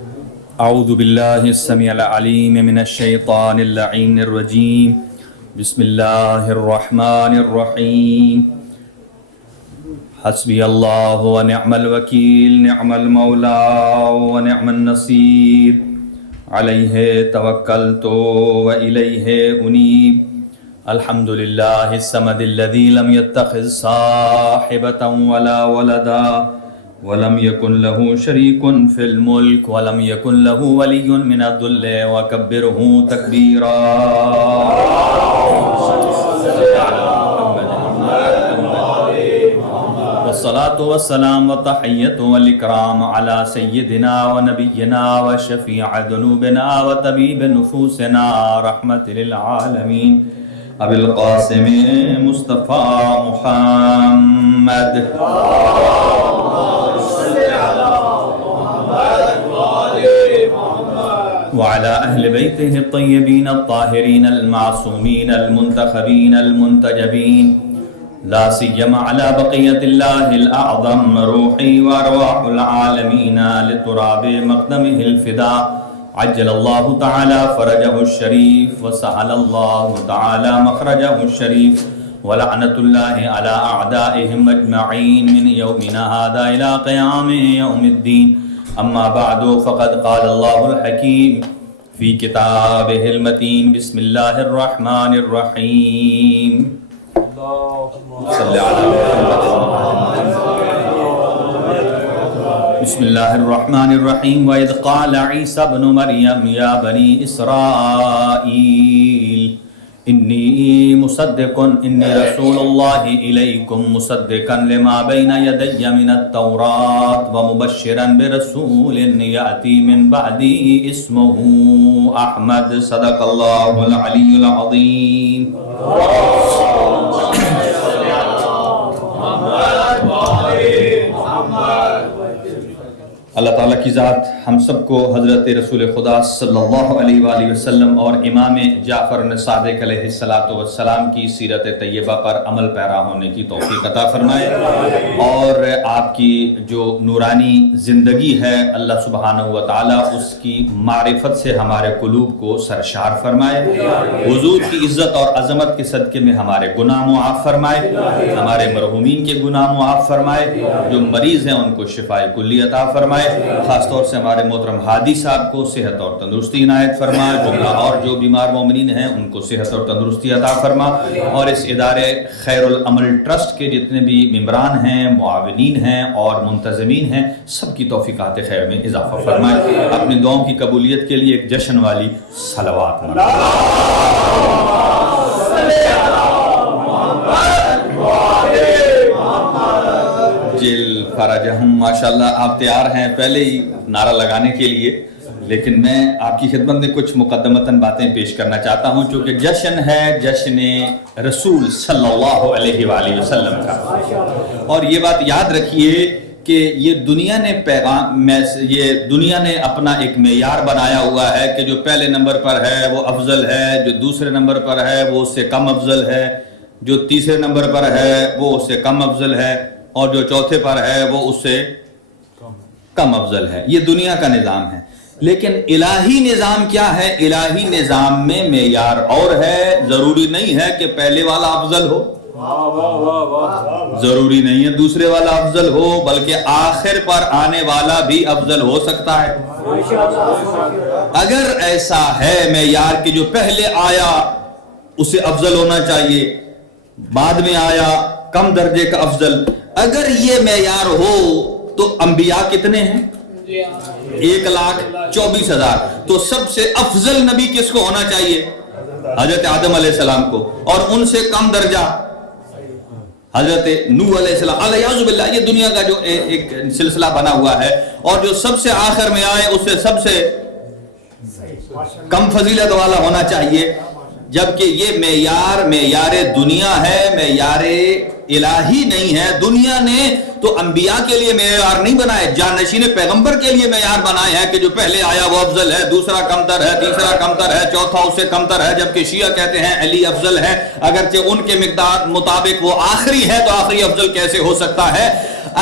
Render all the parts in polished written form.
اعوذ باللہ السمیع العلیم من الشیطان اللعین الرجیم بسم اللہ الرحمن الرحیم حسبی اللہ ونعم الوکیل نعم المولا ونعم النصیر علیہ توکلت والیہ انیب الحمدللہ الصمد الذی لم يتخذ صاحبة ولا ولدا ولم يكن له شريك في الملك ولم يكن له ولي من الذل وكبره تكبيرا والصلاة والسلام والتحية والإكرام على سيدنا ونبينا وشفيع ذنوبنا وطبيب نفوسنا رحمة للعالمين أبي القاسم مصطفى محمد وعلى أهل بيته الطيبين الطاهرين المعصومين المنتخبين المنتجبين لا سيما على بقية الله الأعظم روحي وأرواح العالمين لتراب مقدمه الفداء عجل الله تعالى فرجه الشريف وسهل الله تعالى مخرجه الشريف ولعنة الله على أعدائهم أجمعين من يومنا هذا إلى قيام يوم الدين اما بعد فقد قال الله الحكيم في كتابه المتين بسم الله الرحمن الرحيم صل على محمد بسم الله الرحمن الرحيم وإذ قال عيسى ابن مريم يا بني إسرائيل إني مصدق إني رسول الله إليكم مصدقا لما بين يدي من التوراة ومبشرا برسول يأتي من بعدي اسمه أحمد صدق الله العلي العظيم اللہ تعالیٰ کی ذات ہم سب کو حضرت رسول خدا صلی اللہ علیہ وآلہ وسلم اور امام جعفر صادق علیہ السلام کی سیرت طیبہ پر عمل پیرا ہونے کی توفیق عطا فرمائے اور آپ کی جو نورانی زندگی ہے اللہ سبحانہ و تعالیٰ اس کی معرفت سے ہمارے قلوب کو سرشار فرمائے، حضور کی عزت اور عظمت کے صدقے میں ہمارے گناہ معاف فرمائے، ہمارے مرحومین کے گناہ معاف فرمائے، جو مریض ہیں ان کو شفائے کلی عطا فرمائے، خاص طور سے ہمارے محترم ہادی صاحب کو صحت اور تندرستی عنایت فرما، اور جو بیمار مومنین ہیں ان کو صحت اور تندرستی عطا فرما، اور اس ادارے خیر العمل ٹرسٹ کے جتنے بھی ممبران ہیں، معاونین ہیں اور منتظمین ہیں، سب کی توفیقات خیر میں اضافہ فرمائے۔ اپنی دعاؤں کی قبولیت کے لیے ایک جشن والی صلوات جل فرجہم۔ ماشاءاللہ آپ تیار ہیں پہلے ہی نعرہ لگانے کے لیے، لیکن میں آپ کی خدمت میں کچھ مقدمتاً باتیں پیش کرنا چاہتا ہوں چونکہ جشن ہے جشن رسول صلی اللہ علیہ وآلہ وسلم کا، اور یہ بات یاد رکھیے کہ یہ دنیا نے اپنا ایک معیار بنایا ہوا ہے کہ جو پہلے نمبر پر ہے وہ افضل ہے، جو دوسرے نمبر پر ہے وہ اس سے کم افضل ہے، جو تیسرے نمبر پر ہے وہ اس سے کم افضل ہے، اور جو چوتھے پر ہے وہ اس سے کم افضل ہے۔ یہ دنیا کا نظام ہے، لیکن الہی نظام کیا ہے؟ الہی نظام میں معیار اور ہے۔ ضروری نہیں ہے کہ پہلے والا افضل ہو، ضروری نہیں ہے دوسرے والا افضل ہو، بلکہ آخر پر آنے والا بھی افضل ہو سکتا ہے۔ اگر ایسا ہے معیار کہ جو پہلے آیا اسے افضل ہونا چاہیے، بعد میں آیا کم درجے کا افضل، اگر یہ معیار ہو تو انبیاء کتنے ہیں؟ 1,24,000۔ تو سب سے افضل نبی کس کو ہونا چاہیے؟ حضرت آدم علیہ السلام کو، اور ان سے کم درجہ حضرت نوح علیہ السلام علیہ باللہ۔ یہ دنیا کا جو ایک سلسلہ بنا ہوا ہے، اور جو سب سے آخر میں آئے اس سے سب سے کم فضیلت والا ہونا چاہیے، جبکہ یہ معیار دنیا ہے، معیار الہی نہیں ہے۔ دنیا نے تو انبیاء کے لیے معیار نہیں بنائے، جانشین پیغمبر کے لیے معیار بنائے ہیں کہ جو پہلے آیا وہ افضل ہے، دوسرا کمتر ہے، تیسرا کمتر ہے، چوتھا اس سے کمتر ہے، جبکہ شیعہ کہتے ہیں علی افضل ہے، اگرچہ ان کے مقدار مطابق وہ آخری ہے، تو آخری افضل کیسے ہو سکتا ہے؟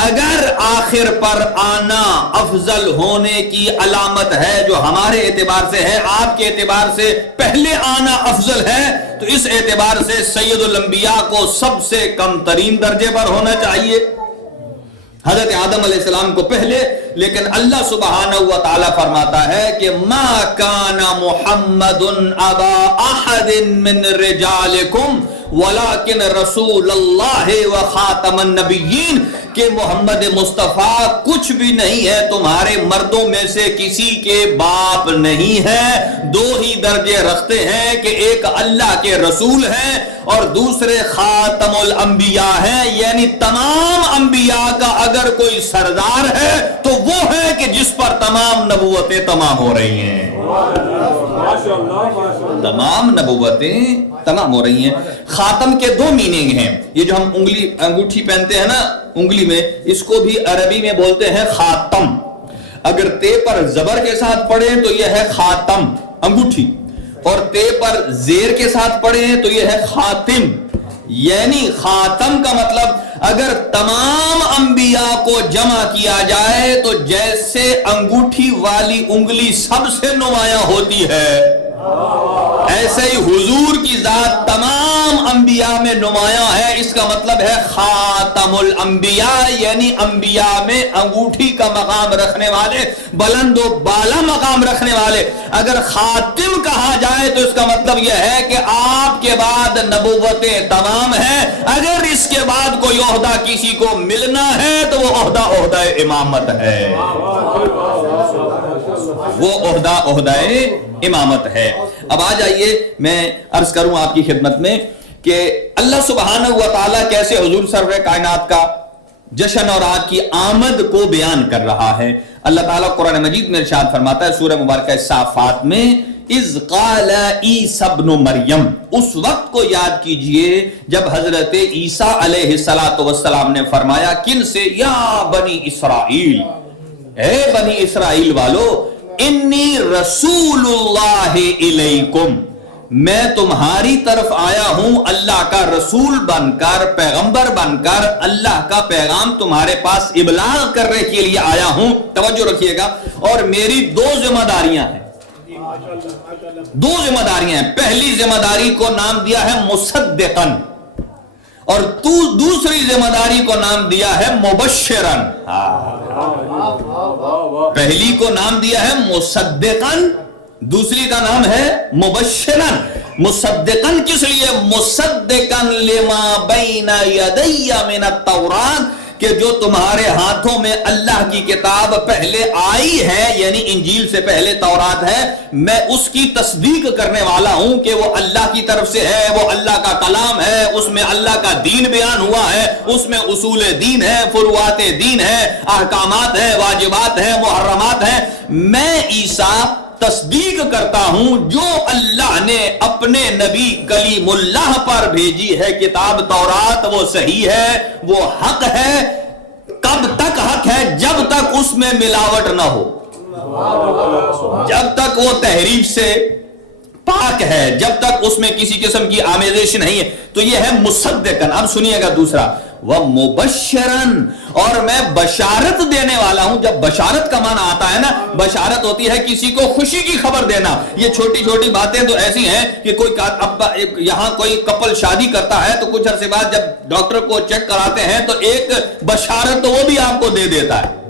اگر آخر پر آنا افضل ہونے کی علامت ہے جو ہمارے اعتبار سے ہے، آپ کے اعتبار سے پہلے آنا افضل ہے، تو اس اعتبار سے سید الانبیاء کو سب سے کم ترین درجے پر ہونا چاہیے، حضرت آدم علیہ السلام کو پہلے۔ لیکن اللہ سبحانہ و تعالی فرماتا ہے کہ ما کان محمد ابا احد من رجالکم ولکن رسول اللہ و خاتم النبیین، کہ محمد مصطفیٰ کچھ بھی نہیں ہے تمہارے مردوں میں سے کسی کے باپ نہیں ہے، دو ہی درجے رکھتے ہیں کہ ایک اللہ کے رسول ہیں اور دوسرے خاتم الانبیاء ہیں، یعنی تمام انبیاء کا اگر کوئی سردار ہے تو وہ ہے کہ جس پر تمام نبوتیں تمام ہو رہی ہیں، تمام نبوتیں تمام ہو رہی ہیں۔ خاتم کے دو میننگ ہیں، یہ جو ہم انگوٹھی پہنتے ہیں نا انگلی میں، اس کو بھی عربی میں بولتے ہیں خاتم، اگر تے پر زبر کے ساتھ پڑھیں تو یہ ہے خاتم انگوٹھی، اور تے پر زیر کے ساتھ پڑھیں تو یہ ہے خاتم، یعنی خاتم کا مطلب اگر تمام انبیاء کو جمع کیا جائے تو جیسے انگوٹھی والی انگلی سب سے نمایاں ہوتی ہے، ایسے ہی حضور کی ذات تمام انبیاء میں نمایاں ہے۔ اس کا مطلب ہے خاتم الانبیاء، یعنی انبیاء میں انگوٹھی کا مقام رکھنے والے، بلند و بالا مقام رکھنے والے۔ اگر خاتم کہا جائے تو اس کا مطلب یہ ہے کہ آپ کے بعد نبوتیں تمام ہیں، اگر اس کے بعد کوئی عہدہ کسی کو ملنا ہے تو وہ عہدہ امامت ہے، وہ عہدہ امامت ہے۔ اب آ جائیے میں عرض کروں آپ کی خدمت میں کہ اللہ سبحانہ و تعالیٰ کیسے حضور سرور کائنات کا جشن اور آج کی آمد کو بیان کر رہا ہے۔ اللہ تعالیٰ قرآن مجید میں ارشاد فرماتا ہے سورہ مبارکہ صافات میں، اذ قال عیسی ابن مریم، اس وقت کو یاد کیجئے جب حضرت عیسیٰ علیہ السلام نے فرمایا کن سے؟ یا بنی اسرائیل، اے بنی اسرائیل والو، انی رسول اللہ الیکم، میں تمہاری طرف آیا ہوں اللہ کا رسول بن کر، پیغمبر بن کر، اللہ کا پیغام تمہارے پاس ابلاغ کرنے کے لیے آیا ہوں۔ توجہ رکھیے گا، اور میری دو ذمہ داریاں ہیں، دو ذمہ داریاں ہیں۔ پہلی ذمہ داری کو نام دیا ہے مصدقن، اور دوسری ذمہ داری کو نام دیا ہے مبشرن۔ پہلی کو نام دیا ہے مصدقن، دوسری کا نام ہے مبشرن۔ مصدقن کس لیے؟ مصدقن لما بین یدی من التوراۃ، کہ جو تمہارے ہاتھوں میں اللہ کی کتاب پہلے آئی ہے، یعنی انجیل سے پہلے تورات ہے، میں اس کی تصدیق کرنے والا ہوں کہ وہ اللہ کی طرف سے ہے، وہ اللہ کا کلام ہے، اس میں اللہ کا دین بیان ہوا ہے، اس میں اصول دین ہے، فروعات دین ہے، احکامات ہیں، واجبات ہیں، محرمات ہیں۔ میں عیسیٰ تصدیق کرتا ہوں جو اللہ نے اپنے نبی کلیم اللہ پر بھیجی ہے کتاب تورات، وہ صحیح ہے، وہ حق ہے۔ کب تک حق ہے؟ جب تک اس میں ملاوٹ نہ ہو، جب تک وہ تحریف سے پاک ہے، جب تک اس میں کسی قسم کی آمیزش نہیں ہے، تو یہ ہے مصدقن۔ اب سنیے گا دوسرا، وَمُبَشِّرًا، اور میں بشارت دینے والا ہوں۔ جب بشارت کا معنی آتا ہے نا، بشارت ہوتی ہے کسی کو خوشی کی خبر دینا۔ یہ چھوٹی چھوٹی باتیں تو ایسی ہیں کہ کوئی یہاں کوئی کپل شادی کرتا ہے تو کچھ عرصے بعد جب ڈاکٹر کو چیک کراتے ہیں تو ایک بشارت تو وہ بھی آپ کو دے دیتا ہے،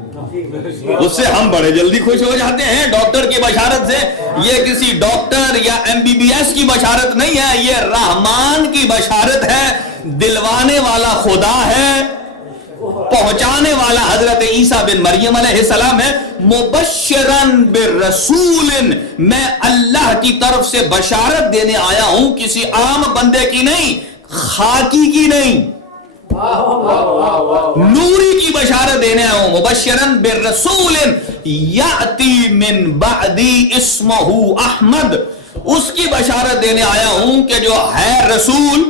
اس سے ہم بڑے جلدی خوش ہو جاتے ہیں ڈاکٹر کی بشارت سے۔ یہ کسی ڈاکٹر یا MBBS کی بشارت نہیں ہے، یہ رحمان کی بشارت ہے۔ دلوانے والا خدا ہے، پہنچانے والا حضرت عیسیٰ بن مریم علیہ السلام ہے۔ مبشرن برسول، میں اللہ کی طرف سے بشارت دینے آیا ہوں، کسی عام بندے کی نہیں، خاکی کی نہیں، نوری کی بشارت دینے آیا ہوں۔ مبشرن بالرسول یاتی من بعدی اسمہ احمد، اس کی بشارت دینے آیا ہوں کہ جو ہے رسول،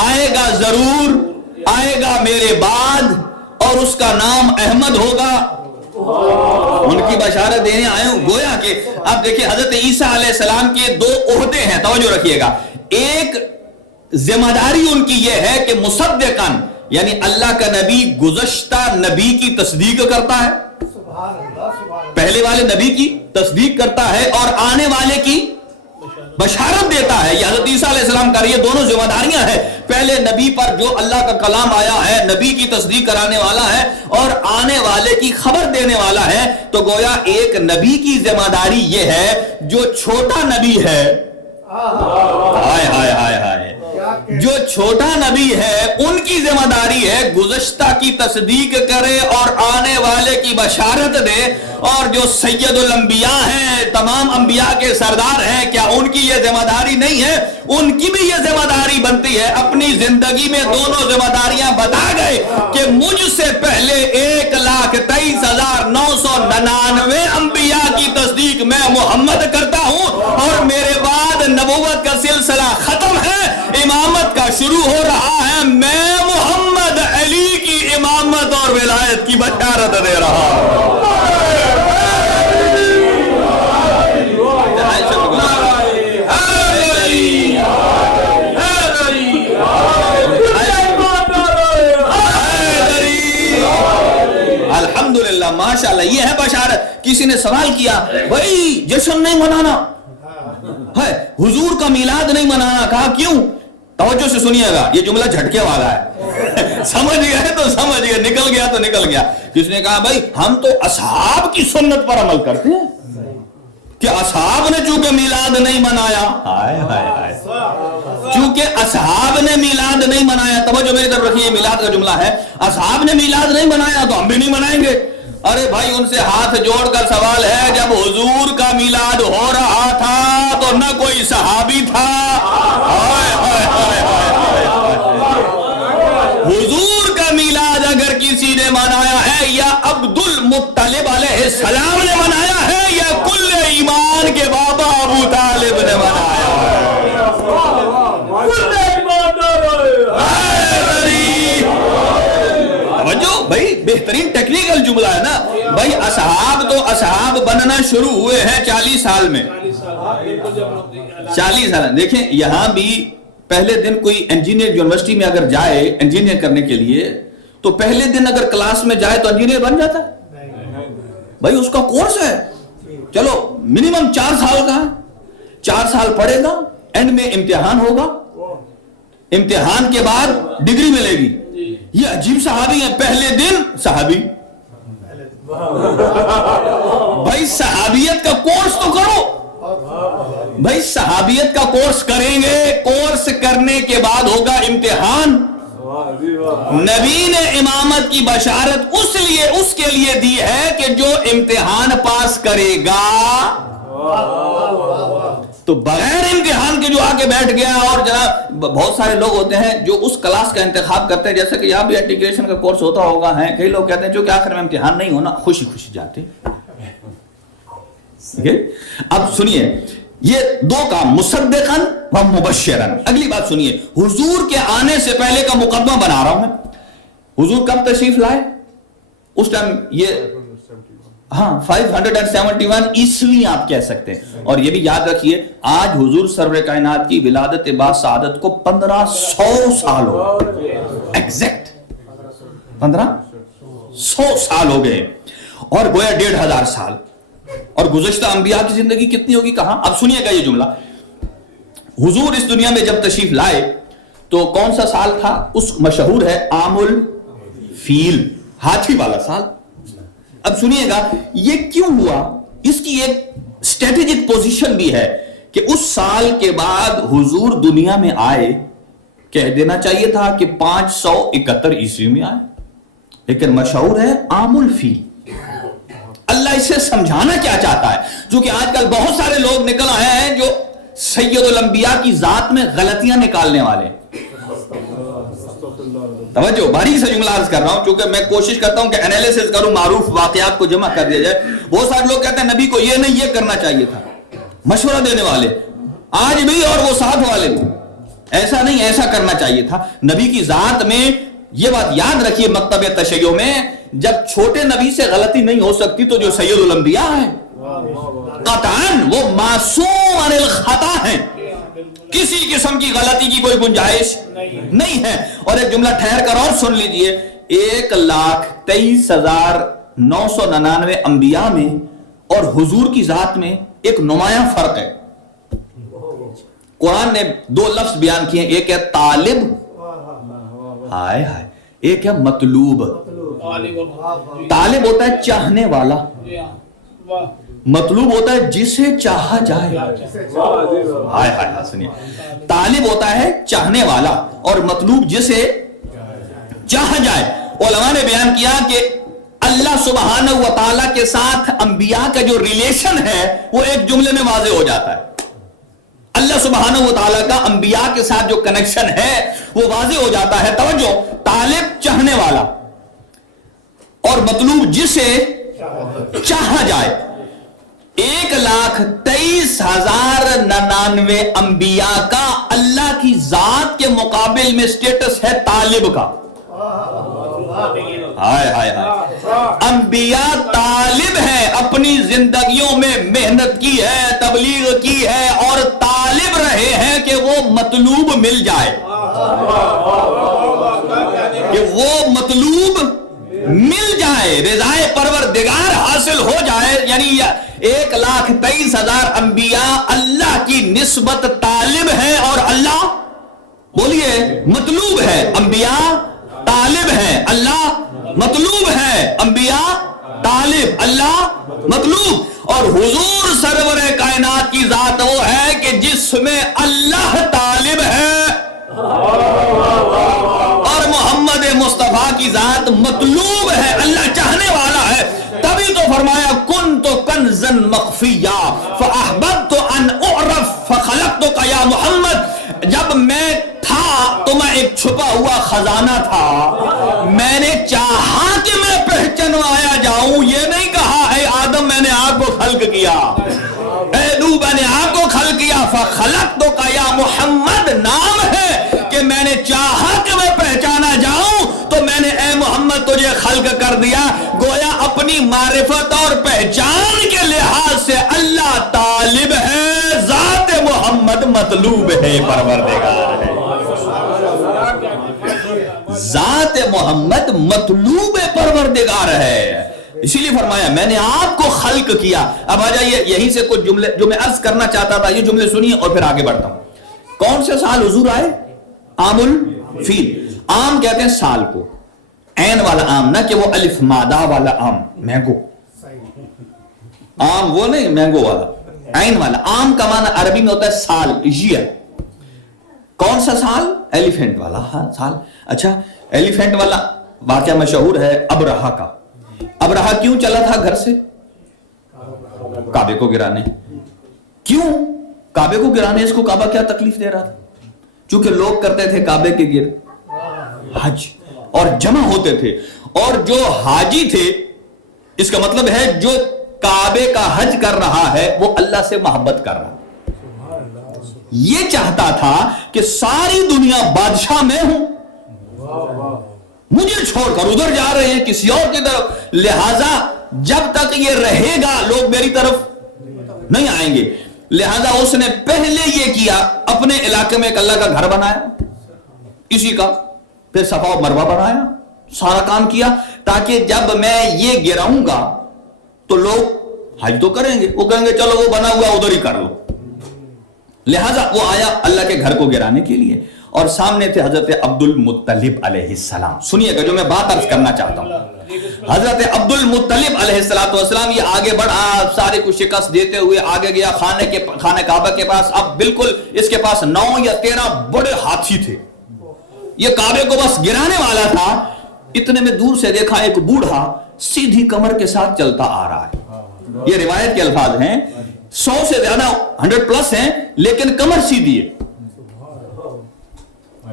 آئے گا، ضرور آئے گا میرے بعد، اور اس کا نام احمد ہوگا۔ ان کی بشارت دینے آئے ہوں۔ گویا کہ اب دیکھیں حضرت عیسیٰ علیہ السلام کے دو عہدے ہیں، توجہ رکھیے گا۔ ایک ذمہ داری ان کی یہ ہے کہ مصدقن، یعنی اللہ کا نبی گزشتہ نبی کی تصدیق کرتا ہے، پہلے والے نبی کی تصدیق کرتا ہے اور آنے والے کی بشارت دیتا ہے. یہ حضرت عیسیٰ علیہ السلام کا، یہ دونوں ذمہ داریاں ہیں. پہلے نبی پر جو اللہ کا کلام آیا ہے، نبی کی تصدیق کرانے والا ہے اور آنے والے کی خبر دینے والا ہے. تو گویا ایک نبی کی ذمہ داری یہ ہے، جو چھوٹا نبی ہے، ہائے ہائے ہائے ہائے، جو چھوٹا نبی ہے ان کی ذمہ داری ہے گزشتہ کی تصدیق کرے اور آنے والے کی بشارت دے. اور جو سید الانبیاء ہیں، تمام انبیاء کے سردار ہیں، کیا ان کی یہ ذمہ داری نہیں ہے؟ ان کی بھی یہ ذمہ داری بنتی ہے. اپنی زندگی میں دونوں ذمہ داریاں بتا گئے کہ مجھ سے پہلے 1,23,999 انبیاء کی تصدیق میں محمد کرتا ہوں، اور میرے بعد نبوت کا سلسلہ ختم ہے، امامت کا شروع ہو رہا ہے. میں محمد علی کی امامت اور ولایت کی بشارت دے رہا ہوں. الحمدللہ، ماشاءاللہ، یہ ہے بشارت. کسی نے سوال کیا، بھائی جشن نہیں منانا ہے، حضور کا میلاد نہیں منانا، کہا کیوں؟ توجہ سے سنیے گا، یہ جملہ جھٹکے والا ہے. سمجھ گئے تو سمجھ گئے، نکل گیا تو نکل گیا. کس نے کہا بھائی ہم تو اصحاب کی سنت پر عمل کرتے ہیں کہ اصحاب نے چونکہ میلاد نہیں منایا، چونکہ اصحاب نے میلاد نہیں منایا. توجہ میری طرف رکھیے، میلاد کا جملہ ہے، اصحاب نے میلاد نہیں منایا تو ہم بھی نہیں منائیں گے. ارے بھائی ان سے ہاتھ جوڑ کر سوال ہے، جب حضور کا میلاد ہو رہا تھا تو نہ کوئی صحابی تھا. حضور کا میلاد اگر کسی نے منایا ہے، یا عبد المطلب علیہ السلام نے منایا ہے، یا کل ایمان کے بابا ابو طالب نے منایا ہے. بھائی بہترین ٹیکنیکل جملہ ہے نا. بھائی اصحاب تو اصحاب بننا شروع ہوئے ہیں 40 سال میں، 40 سال. دیکھیں یہاں بھی پہلے دن کوئی انجینئر یونیورسٹی میں اگر جائے انجینئر کرنے کے لیے، تو پہلے دن اگر کلاس میں جائے تو انجینئر بن جاتا ہے؟ بھائی اس کا کورس ہے، چلو منیمم 4 سال کا ہے، 4 سال پڑھے گا، اینڈ میں امتحان ہوگا، امتحان کے بعد ڈگری ملے گی. یہ عجیب صحابی ہے، پہلے دن صحابی. بھائی صحابیت کا کورس تو کرو. بھائی صحابیت کا کورس کریں گے، کورس کرنے کے بعد ہوگا امتحان. نبی نے امامت کی بشارت اس کے لیے دی ہے کہ جو امتحان پاس کرے گا. تو بغیر امتحان کے جو آگے بیٹھ گیا، اور جناب بہت سارے لوگ ہوتے ہیں جو اس کلاس کا انتخاب کرتے ہیں، جیسے کہ یہاں بھی انٹیگریشن کا کورس ہوتا ہوگا، ہیں کئی لوگ کہتے ہیں جو کہ آخر میں امتحان نہیں ہونا، خوشی خوشی جاتے. اب سنیے یہ 2 کام، مصدقاً و مبشراً. اگلی بات سنیے، حضور کے آنے سے پہلے کا مقدمہ بنا رہا ہوں میں. حضور کب تشریف لائے؟ اس ٹائم یہ 571 عیسوی آپ کہہ سکتے ہیں. اور یہ بھی یاد رکھیے آج حضور سرور کائنات کی ولادت با سعادت کو 1500 سال ہو گئے، ایگزیکٹ 1500 سال ہو گئے، اور گویا 1500 سال. اور گزشتہ انبیاء کی زندگی کتنی ہوگی کہاں؟ اب سنیے گا یہ جملہ، حضور اس دنیا میں جب تشریف لائے تو کون سا سال تھا؟ اس مشہور ہے عام الفیل، ہاتھی والا سال. اب سنیے گا یہ کیوں ہوا، اس کی ایک اسٹریٹجک پوزیشن بھی ہے کہ اس سال کے بعد حضور دنیا میں آئے. کہہ دینا چاہیے تھا کہ 571 عیسوی میں آئے، لیکن مشہور ہے عام الفیل. اللہ اسے سمجھانا کیا چاہتا ہے؟ جو کہ آج کل بہت سارے لوگ نکل آئے ہیں جو سید الانبیاء کی ذات میں غلطیاں نکالنے والے. توجہ، باریک سے جملہ عرض کر رہا ہوں چونکہ میں کوشش کرتا ہوں کہ انالیسس کروں، معروف واقعات کو جمع کر دیا جائے. بہت سارے لوگ کہتے ہیں نبی کو یہ نہیں یہ کرنا چاہیے تھا، مشورہ دینے والے آج بھی اور وہ ساتھ والے بھی، ایسا نہیں ایسا کرنا چاہیے تھا. نبی کی ذات میں یہ بات یاد رکھیے، مکتب تشیع میں جب چھوٹے نبی سے غلطی نہیں ہو سکتی تو جو سید الانبیاء ہیں قطعاً وہ معصوم عن الخطا ہیں، کسی قسم کی غلطی کی کوئی گنجائش نہیں ہے. اور ایک جملہ ٹھہر کر اور سن لیجئے, 1,23,999 انبیاء میں اور حضور کی ذات میں ایک نمایاں فرق ہے. قرآن نے 2 لفظ بیان کیے, ایک ہے طالب, ہائے ہائے, ایک ہے مطلوب. طالب ہوتا ہے چاہنے والا, مطلوب ہوتا ہے جسے چاہا جائے. ہائے ہائے سنیے, طالب ہوتا ہے چاہنے والا اور مطلوب جسے چاہا جائے. علماء نے بیان کیا کہ اللہ سبحانہ و تعالیٰ کے ساتھ انبیاء کا جو ریلیشن ہے وہ ایک جملے میں واضح ہو جاتا ہے. اللہ سبحانہ و تعالیٰ کا انبیاء کے ساتھ جو کنیکشن ہے وہ واضح ہو جاتا ہے. توجہ, طالب چاہنے والا اور مطلوب جسے چاہا جائے. 1,23,099 انبیاء کا اللہ کی ذات کے مقابل میں سٹیٹس ہے طالب کا. ہائے ہائے ہائے, انبیاء طالب ہیں, اپنی زندگیوں میں محنت کی ہے, تبلیغ کی ہے اور طالب رہے ہیں کہ وہ مطلوب مل جائے, کہ وہ مطلوب مل جائے, رضائے پروردگار حاصل ہو جائے. یعنی 1,23,000 انبیاء اللہ کی نسبت طالب ہیں اور اللہ بولیے مطلوب ہے. انبیاء طالب ہیں, اللہ مطلوب ہے. انبیاء طالب, اللہ مطلوب. اور حضور سرور کائنات کی ذات وہ ہے کہ جس میں اللہ طالب ہے اور محمد مصطفیٰ کی ذات مطلوب ہے, اللہ چاہنے والا ہے. تبھی تو فرمایا کنت کنزا مخفیا فاحببت ان اعرف فخلقتک یا محمد. جب میں تھا تو میں ایک چھپا ہوا خزانہ تھا, میں نے چاہا کہ میں پہچنوایا جاؤں. یہ نہیں کہا اے آدم میں نے آپ کو خلق کیا, اے نو میں نے آپ کو خلق کیا. فخلقتک یا محمد نام ہے کہ میں نے چاہا کہ میں پہچانا جاؤں تو میں نے اے محمد تجھے خلق کر دیا. گویا اپنی معرفت اور پہچان کے لحاظ سے اللہ طالب ہے, ذات محمد مطلوب ہے, پروردگار ہے. ذات محمد مطلوب پروردگار ہے. اسی لیے فرمایا میں نے آپ کو خلق کیا. اب آ جائیے, یہیں سے کچھ جملے جو میں عرض کرنا چاہتا تھا, یہ جملے سنیے اور پھر آگے بڑھتا ہوں. کون سے سال حضور آئے؟ عام الفیل. عام کہتے ہیں سال کو, عین والا عام, نہ کہ وہ الف مادہ والا عام, مینگو. عام وہ نہیں, مینگو والا, عین والا. عام کا معنی عربی میں ہوتا ہے سال, ایئر. کون سا سال؟ ایلیفینٹ والا سال. اچھا, ایلیفینٹ والا واقعہ مشہور ہے ابرہا کا. ابرہا کیوں چلا تھا گھر سے؟ کعبے کو گرانے. کیوں کعبے کو گرانے؟ اس کو کعبہ کیا تکلیف دے رہا تھا؟ چونکہ لوگ کرتے تھے کعبے کے گرد حج اور جمع ہوتے تھے, اور جو حاجی تھے, اس کا مطلب ہے جو کعبے کا حج کر رہا ہے وہ اللہ سے محبت کر رہا. یہ چاہتا تھا کہ ساری دنیا بادشاہ میں ہوں, مجھے چھوڑ کر ادھر جا رہے ہیں کسی اور کی طرف, لہذا جب تک یہ رہے گا لوگ میری طرف نہیں آئیں گے. لہذا اس نے پہلے یہ کیا, اپنے علاقے میں ایک اللہ کا گھر بنایا اسی کا, پھر صفا و مروہ بنایا, سارا کام کیا تاکہ جب میں یہ گراؤں گا تو لوگ حج تو کریں گے, وہ کہیں گے چلو وہ بنا ہوا ادھر ہی کر لو. لہذا وہ آیا اللہ کے گھر کو گرانے کے لیے, اور سامنے تھے حضرت عبد المطلب علیہ السلام. سنیے گا جو میں بات عرض کرنا چاہتا ہوں. حضرت عبد المطلب علیہ السلام یہ آگے بڑھا, سارے کو شکست دیتے ہوئے آگے گیا خانہ کعبہ کے پاس. اب بالکل اس کے پاس 9 یا 13 بڑے ہاتھی تھے, یہ کعبے کو بس گرانے والا تھا. اتنے میں دور سے دیکھا ایک بوڑھا سیدھی کمر کے ساتھ چلتا آ رہا ہے. یہ روایت کے الفاظ ہیں, 100 سے زیادہ 100+ ہیں, لیکن کمر سیدھی ہے,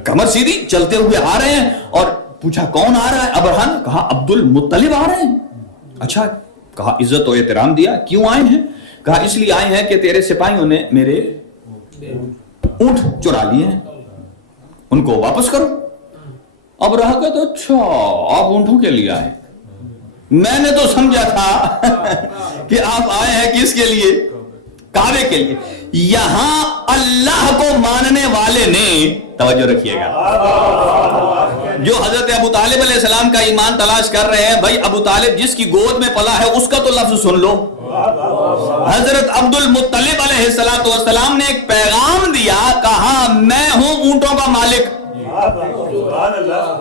کمر سیدھی چلتے ہوئے آ رہے ہیں. اور پوچھا کون آ رہا ہے؟ ابرہا نے کہا عبد المطلب آ رہے ہیں. اچھا, کہا عزت و احترام دیا, کیوں آئے ہیں؟ کہا اس لیے آئے ہیں کہ تیرے سپاہیوں نے میرے اونٹ چرا لیے ہیں, ان کو واپس کرو. ابرہا کہتا اچھا آپ اونٹوں کے لیے آئے, میں نے تو سمجھا تھا کہ آپ آئے ہیں کس کے لیے؟ کعبے کے لیے. یہاں اللہ کو ماننے والے نے، توجہ رکھیے گا، جو حضرت ابو طالب علیہ السلام کا ایمان تلاش کر رہے ہیں، بھائی ابو طالب جس کی گود میں پلا ہے اس کا تو لفظ سن لو. حضرت عبد المطلب علیہ السلام نے ایک پیغام دیا، کہا میں ہوں اونٹوں کا مالک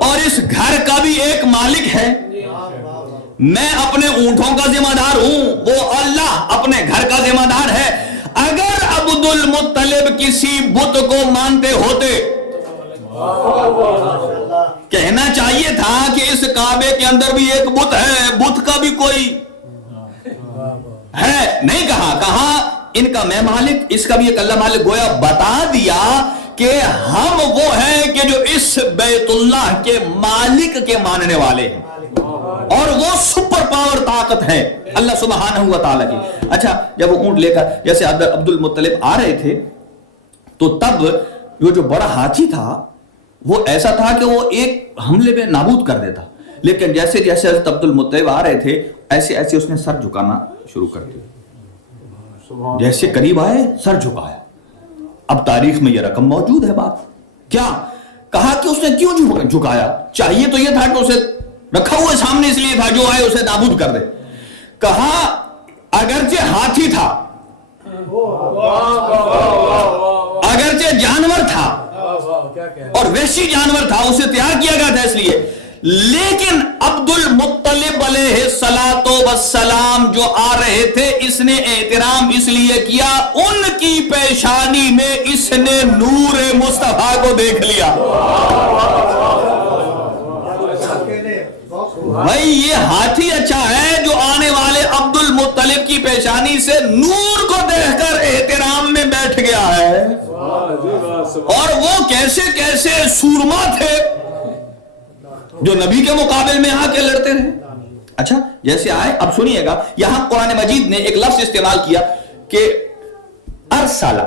اور اس گھر کا بھی ایک مالک ہے، میں اپنے اونٹوں کا ذمہ دار ہوں، وہ اللہ اپنے گھر کا ذمہ دار ہے. اگر عبد المطلب کسی بت کو مانتے ہوتے، کہنا چاہیے تھا کہ اس کعبے کے اندر بھی ایک بت ہے، بت کا بھی کوئی ہے، نہیں کہا ان کا میں مالک، اس کا بھی ایک اللہ مالک. گویا بتا دیا کہ ہم وہ ہیں کہ جو اس بیت اللہ کے مالک کے ماننے والے ہیں، اور وہ سپر پاور طاقت ہے اللہ سبحانہ و تعالیٰ کی. اچھا، جب وہ اونٹ لے کر جیسے عبد المطلب آ رہے تھے تو تب وہ جو بڑا ہاتھی تھا وہ ایسا تھا کہ وہ ایک حملے میں نابود کر دیتا، لیکن جیسے جیسے حضرت عبد المطلب آ رہے تھے ایسے ایسے اس نے سر جھکانا شروع کر دیا، جیسے قریب آئے سر جھکایا. اب تاریخ میں یہ رقم موجود ہے. بات کیا کہا کہ اس نے کیوں جھکایا؟ چاہیے تو یہ تھا کہ اسے رکھا ہوا سامنے اس لیے تھا جو آئے اسے نابود کر دے. کہا اگرچہ ہاتھی تھا، اگرچہ جانور تھا اور وحشی جانور تھا، اسے تیار کیا گیا تھا اس لیے، لیکن عبد المطلب علیہ السلام جو آ رہے تھے اس نے احترام اس لیے کیا، ان کی پیشانی میں اس نے نور مصطفیٰ کو دیکھ لیا. بھائی یہ ہاتھی اچھا ہے جو آنے والے عبد المطلب کی پیشانی سے نور کو دیکھ کر احترام میں بیٹھ گیا ہے، اور وہ کیسے کیسے سورما تھے جو نبی کے مقابل میں آ کے لڑتے رہے. اچھا جیسے آئے، اب سنیے گا، یہاں قرآن مجید نے ایک لفظ استعمال کیا کہ ارسالہ،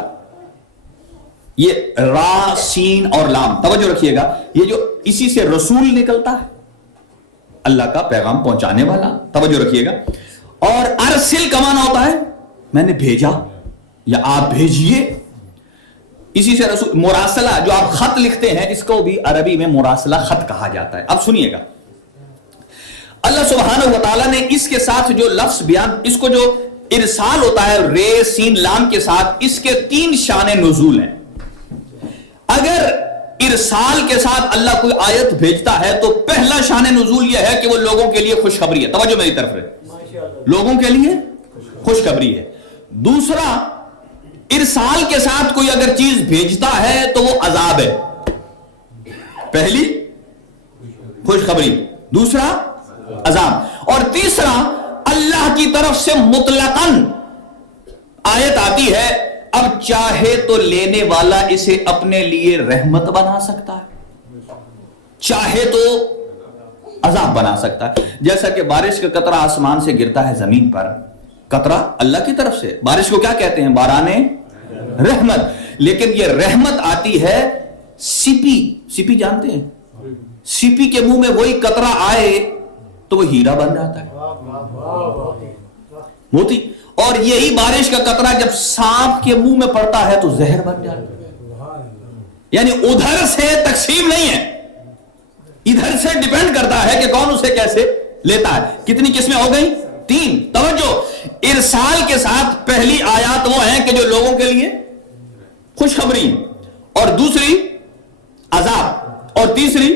یہ را سین اور لام، توجہ رکھیے گا، یہ جو اسی سے رسول نکلتا ہے، اللہ کا پیغام پہنچانے والا، توجہ رکھیے گا. اور ارسل کا معنی ہوتا ہے میں نے بھیجا یا آپ بھیجیے، اسی سے رسول. مراسلہ جو آپ خط لکھتے ہیں اس کو بھی عربی میں مراسلہ خط کہا جاتا ہے. اب سنیے گا، اللہ سبحانہ و تعالیٰ نے اس کے ساتھ جو لفظ بیان، اس کو جو ارسال ہوتا ہے رے سین لام کے ساتھ، اس کے 3 شان نزول ہیں. اگر ارسال کے ساتھ اللہ کوئی آیت بھیجتا ہے تو پہلا شان نزول یہ ہے کہ وہ لوگوں کے لیے خوشخبری ہے. توجہ میری طرف ہے، لوگوں کے لیے خوشخبری ہے. دوسرا، ارسال کے ساتھ کوئی اگر چیز بھیجتا ہے تو وہ عذاب ہے. پہلی خوشخبری، دوسرا عذاب، اور تیسرا اللہ کی طرف سے مطلقاً آیت آتی ہے، اب چاہے تو لینے والا اسے اپنے لیے رحمت بنا سکتا ہے، چاہے تو عذاب بنا سکتا ہے. جیسا کہ بارش کا قطرہ آسمان سے گرتا ہے زمین پر، قطرہ اللہ کی طرف سے، بارش کو کیا کہتے ہیں؟ بارانے رحمت. لیکن یہ رحمت آتی ہے سپی، سپی جانتے ہیں؟ سپی کے منہ میں وہی قطرہ آئے تو وہ ہیرا بن جاتا ہے، موتی. اور یہی بارش کا قطرہ جب سانپ کے منہ میں پڑتا ہے تو زہر بن جاتا ہے. یعنی ادھر سے تقسیم نہیں ہے، ادھر سے ڈیپینڈ کرتا ہے کہ کون اسے کیسے لیتا ہے. کتنی قسمیں ہو گئی؟ 3. توجہ، ارسال کے ساتھ پہلی آیات وہ ہیں کہ جو لوگوں کے لیے خوشخبری، اور دوسری عذاب، اور تیسری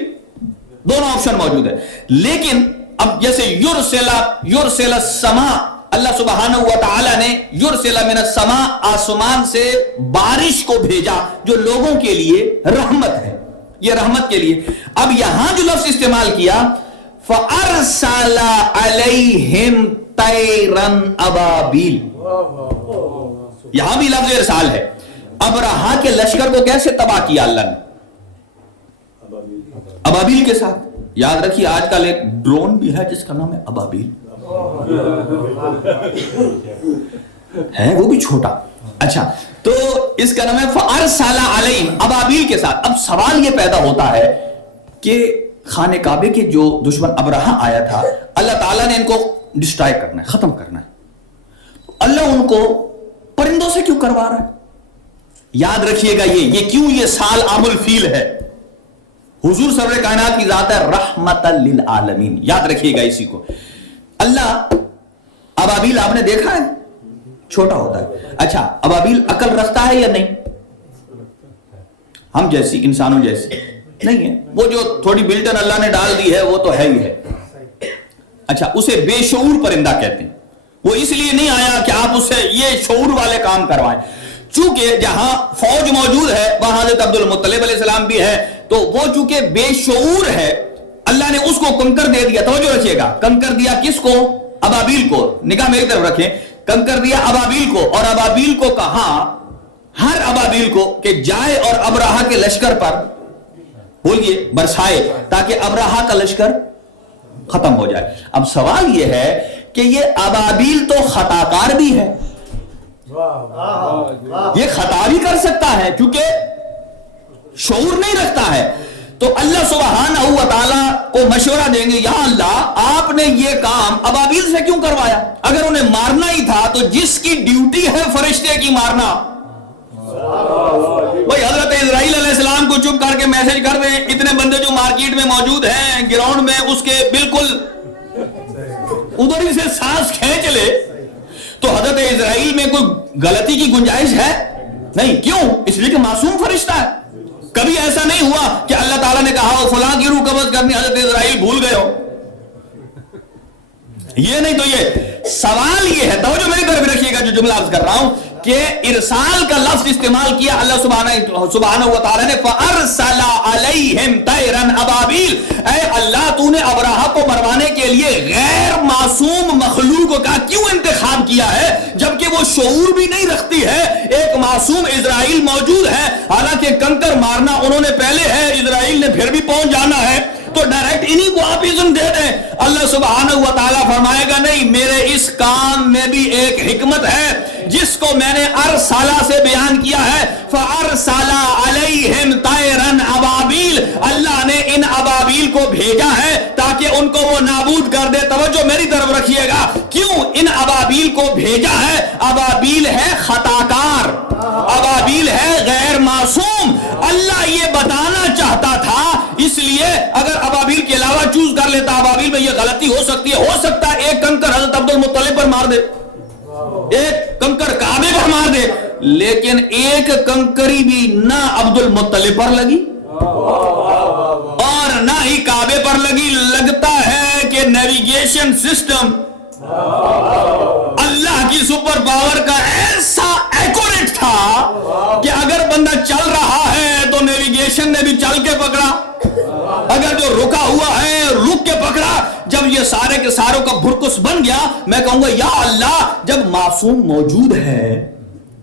دونوں آپشن موجود ہے. لیکن اب جیسے یرسل السماء، اللہ سبحانہ و تعالی نے یرسل من السماء، آسمان سے بارش کو بھیجا جو لوگوں کے لیے رحمت ہے، یہ رحمت کے لیے. اب یہاں جو لفظ استعمال کیا فَأَرْسَلَ عَلَيْهِمْ طَيْرًا أَبَابِيلَ، یہاں بھی لفظ ارسال ہے. ابرہا کے لشکر کو کیسے تباہ کیا اللہ نے؟ ابابیل کے ساتھ. یاد رکھیے آج کل ایک ڈرون بھی ہے جس کا نام ہے ابابیل، ہے وہ بھی چھوٹا. اچھا تو اس کا نام ہے فَأَرْسَلَ عَلَيْهِمْ، ابابیل کے ساتھ. اب سوال یہ پیدا ہوتا ہے کہ خانہ کعبے کے جو دشمن ابرہا آیا تھا، اللہ تعالیٰ نے ان کو ڈسٹرائے کرنا ہے، ختم کرنا ہے. اللہ ان کو پرندوں سے کیوں کروا رہا ہے؟ یاد رکھیے گا یہ کیوں یہ سال عام الفیل ہے؟ حضور سرور کائنات کی ذات ہے رحمت للعالمین، یاد رکھیے گا اسی کو۔ اللہ ابابیل آپ نے دیکھا ہے چھوٹا ہوتا ہے، اچھا ابابیل عقل رکھتا ہے یا نہیں؟ ہم جیسی انسانوں جیسی نہیں ہے، وہ جو تھوڑی بلٹن اللہ نے ڈال دی ہے وہ تو ہے ہی ہے۔ اچھا اسے بے شعور پرندہ کہتے ہیں، وہ اس لیے نہیں آیا کہ آپ اسے یہ شعور والے کام کروائیں، چونکہ جہاں فوج موجود ہے وہاں حضرت عبد المطلب علیہ السلام بھی ہے، تو وہ چونکہ بے شعور ہے اللہ نے اس کو کنکر دے دیا۔ توجہ رکھیے گا، کنکر دیا کس کو؟ ابابیل کو۔ نگاہ میری طرف رکھیں، کنکر دیا ابابیل کو، اور ابابیل کو کہا ہر ابابیل کو کہ جائے اور ابراہا کے لشکر پر بولیے برسائے تاکہ ابراہا کا لشکر ختم ہو جائے۔ اب سوال یہ ہے کہ یہ ابابیل تو خطا کار بھی ہے، یہ خطا بھی کر سکتا ہے کیونکہ شعور نہیں رکھتا ہے، تو اللہ سبحانہ و تعالیٰ کو مشورہ دیں گے، یا اللہ آپ نے یہ کام ابابیل سے کیوں کروایا؟ اگر انہیں مارنا ہی تھا تو جس کی ڈیوٹی ہے فرشتے کی مارنا، وہی حضرت اسرائیل علیہ السلام کو چپ کر کے میسج کر دیں، اتنے بندے جو مارکیٹ میں موجود ہیں گراؤنڈ میں اس کے بالکل ادھر ہی سے سانس کھینچ لے، تو حضرت اسرائیل میں کوئی غلطی کی گنجائش ہے نہیں۔ کیوں؟ اس لیے کہ معصوم فرشتہ ہے، کبھی ایسا نہیں ہوا کہ اللہ تعالیٰ نے کہا وہ فلاں کی روح قبض کرنی حضرت اسرائیل بھول گئے ہو، یہ نہیں۔ تو یہ سوال یہ ہے، توجہ میری طرف رکھیے گا جو جملہ عرض کر رہا ہوں، کہ ارسال کا لفظ استعمال کیا اللہ سبحانہ و تعالیٰ نے، فَأَرْسَلَ عَلَيْهِمْ طَيْرًا أَبَابِيلَ، اے اللہ تو نے ابراہا کو مروانے کے لیے غیر معصوم مخلوق کا کیوں انتخاب کیا ہے جبکہ وہ شعور بھی نہیں رکھتی ہے؟ ایک معصوم اسرائیل موجود ہے، حالانکہ کنکر مارنا انہوں نے پہلے ہے، اسرائیل نے پھر بھی پہنچ جانا ہے، تو ڈائریکٹ انہی کو آپ اذن دے دیں۔ اللہ سبحانہ و تعالیٰ فرمائے گا نہیں، میرے اس کام میں بھی ایک حکمت ہے جس کو میں نے ارسالہ سے بیان کیا ہے، فَأَرْسَلَ عَلَيْهِمْ طَيْرًا أَبَابِيلَ، اللہ نے ان ابابیل کو بھیجا ہے تاکہ ان کو وہ نابود کر دے۔ توجہ میری طرف رکھیے گا، کیوں ان ابابیل کو بھیجا ہے؟ ابابیل ہے خطا کار، ابابیل ہے غیر معصوم۔ اللہ یہ بتانا چاہتا تھا، اس لیے اگر ابابیل کے علاوہ چوز کر لیتا ابابیل میں یہ غلطی ہو سکتی ہے، ہو سکتا ہے ایک کنکر حضرت عبد المطلب پر مار دے، ایک کنکر کعبے پر مار دے، لیکن ایک کنکری بھی نہ عبد المطلب پر لگی اور نہ ہی کعبے پر لگی۔ لگتا ہے کہ نیویگیشن سسٹم اللہ کی سپر پاور کا ایسا ایکوریٹ تھا کہ اگر بندہ چل رہا ہے تو نیویگیشن نے بھی چل کے پکڑا، اگر جو رکا ہوا ہے رک کے پکڑا۔ جب یہ سارے کے ساروں کا بھرکس بن گیا، میں کہوں گا یا اللہ جب معصوم موجود ہے،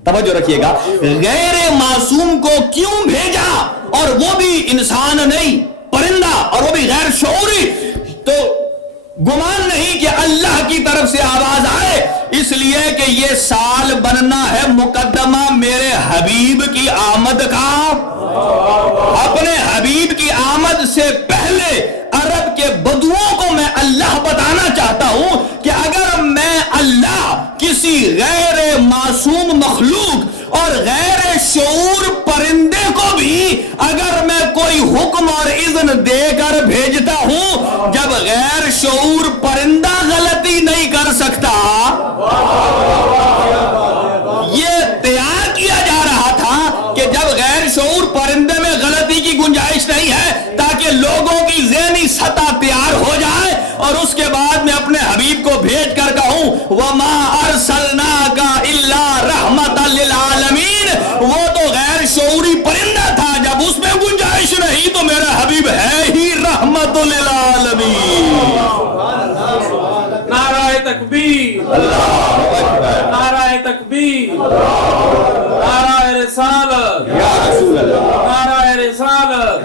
توجہ رکھیے گا، غیر معصوم کو کیوں بھیجا؟ اور وہ بھی انسان نہیں، پرندہ، اور وہ بھی غیر شعوری، تو گمان نہیں کہ اللہ کی طرف سے آواز آئے، اس لیے کہ یہ سال بننا ہے مقدمہ میرے حبیب کی آمد کا۔ اپنے حبیب کی آمد سے پہلے عرب کے بدوؤں کو میں اللہ بتانا چاہتا ہوں کہ اگر میں اللہ کسی غیر معصوم مخلوق اور غیر شعور پرندے کو بھی اگر میں کوئی حکم اور اذن دے کر بھیجتا ہوں، جب غیر شعور پرندہ غلطی نہیں کر سکتا، یہ تیار کیا جا رہا تھا کہ جب غیر شعور پرندے میں غلطی کی گنجائش نہیں ہے تاکہ لوگوں کی ذہنی سطح تیار ہو جائے، اور اس کے بعد میں اپنے حبیب کو بھیج کر کہوں وَمَا أَرْسَلْنَاكَ إِلَّا رَحْمَةً لِلْعَالَمِينَ، وہ تو غیر شعوری پرندہ تھا، جب اس میں گنجائش نہیں تو میرا حبیب ہے ہی رحمت للعالمین۔ نعرہ تکبیر، نعرہ تکبیر، نعرہ رسالت، نعرہ رسالت،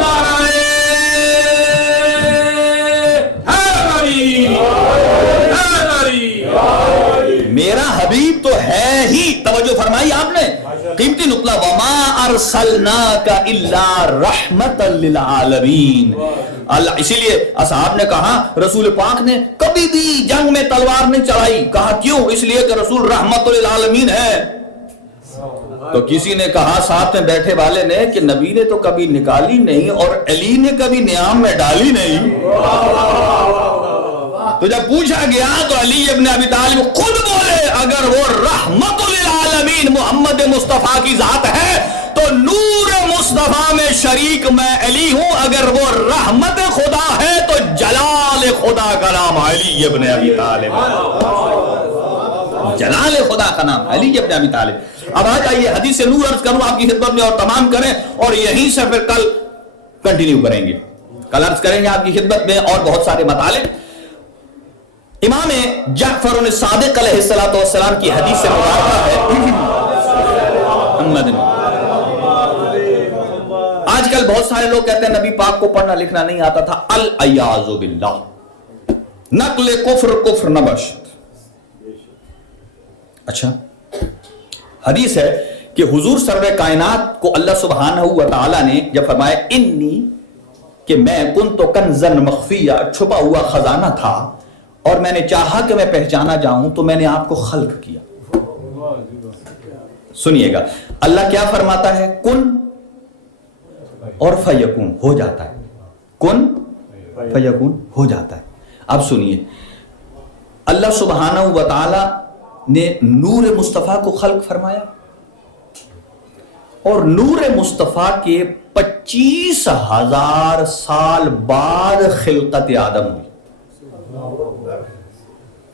نعرہ میرا حبیب تو ہے ہی، توجہ فرمائی آپ نے، قیمتی نقطہ، وَمَا أَرْسَلْنَاكَ إِلَّا رَحْمَةً لِلْعَالَمِينَ۔ اللہ اسی لیے اصحاب نے کہا رسول پاک نے کبھی بھی جنگ میں تلوار نہیں چلائی، کہا کیوں؟ اس لیے کہ رسول رحمت للعالمین ہے۔ تو کسی نے کہا ساتھ میں بیٹھے والے نے کہ نبی نے تو کبھی نکالی نہیں اور علی نے کبھی نیام میں ڈالی نہیں. تو جب پوچھا گیا تو علی ابن ابی طالب خود بولے اگر وہ رحمت للعالمین محمد مصطفیٰ کی ذات ہے تو نور مصطفیٰ میں شریک میں علی ہوں. اگر وہ رحمت خدا ہے تو جلال خدا کا نام علی ابن ابی طالب. جلال خدا کا نام علی ابن ابی طالب. اب آ جائیے حدیث نور عرض کروں آپ کی خدمت میں اور تمام کریں اور یہیں سے پھر کل کنٹینیو کریں گے. کل عرض کریں گے آپ کی خدمت میں اور بہت سارے مطالب. امام جعفر صادق علیہ السلام کی حدیث سے مبارکہ ہے. آج کل بہت سارے لوگ کہتے ہیں نبی پاک کو پڑھنا لکھنا نہیں آتا تھا. العیاذ باللہ. نقل کفر نہ بخشت. اچھا حدیث ہے کہ حضور سرور کائنات کو اللہ سبحانہ و تعالی نے جب فرمایا انی کہ میں کنت کنزن مخفیہ چھپا ہوا خزانہ تھا اور میں نے چاہا کہ میں پہچانا جاؤں تو میں نے آپ کو خلق کیا. سنیے گا اللہ کیا فرماتا ہے کن اور فیکون ہو جاتا ہے. کن فیکون ہو جاتا ہے. اب سنیے اللہ سبحانہ و تعالی نے نور مصطفیٰ کو خلق فرمایا اور نور مصطفیٰ کے 25,000 سال بعد خلقت آدم ہوئی.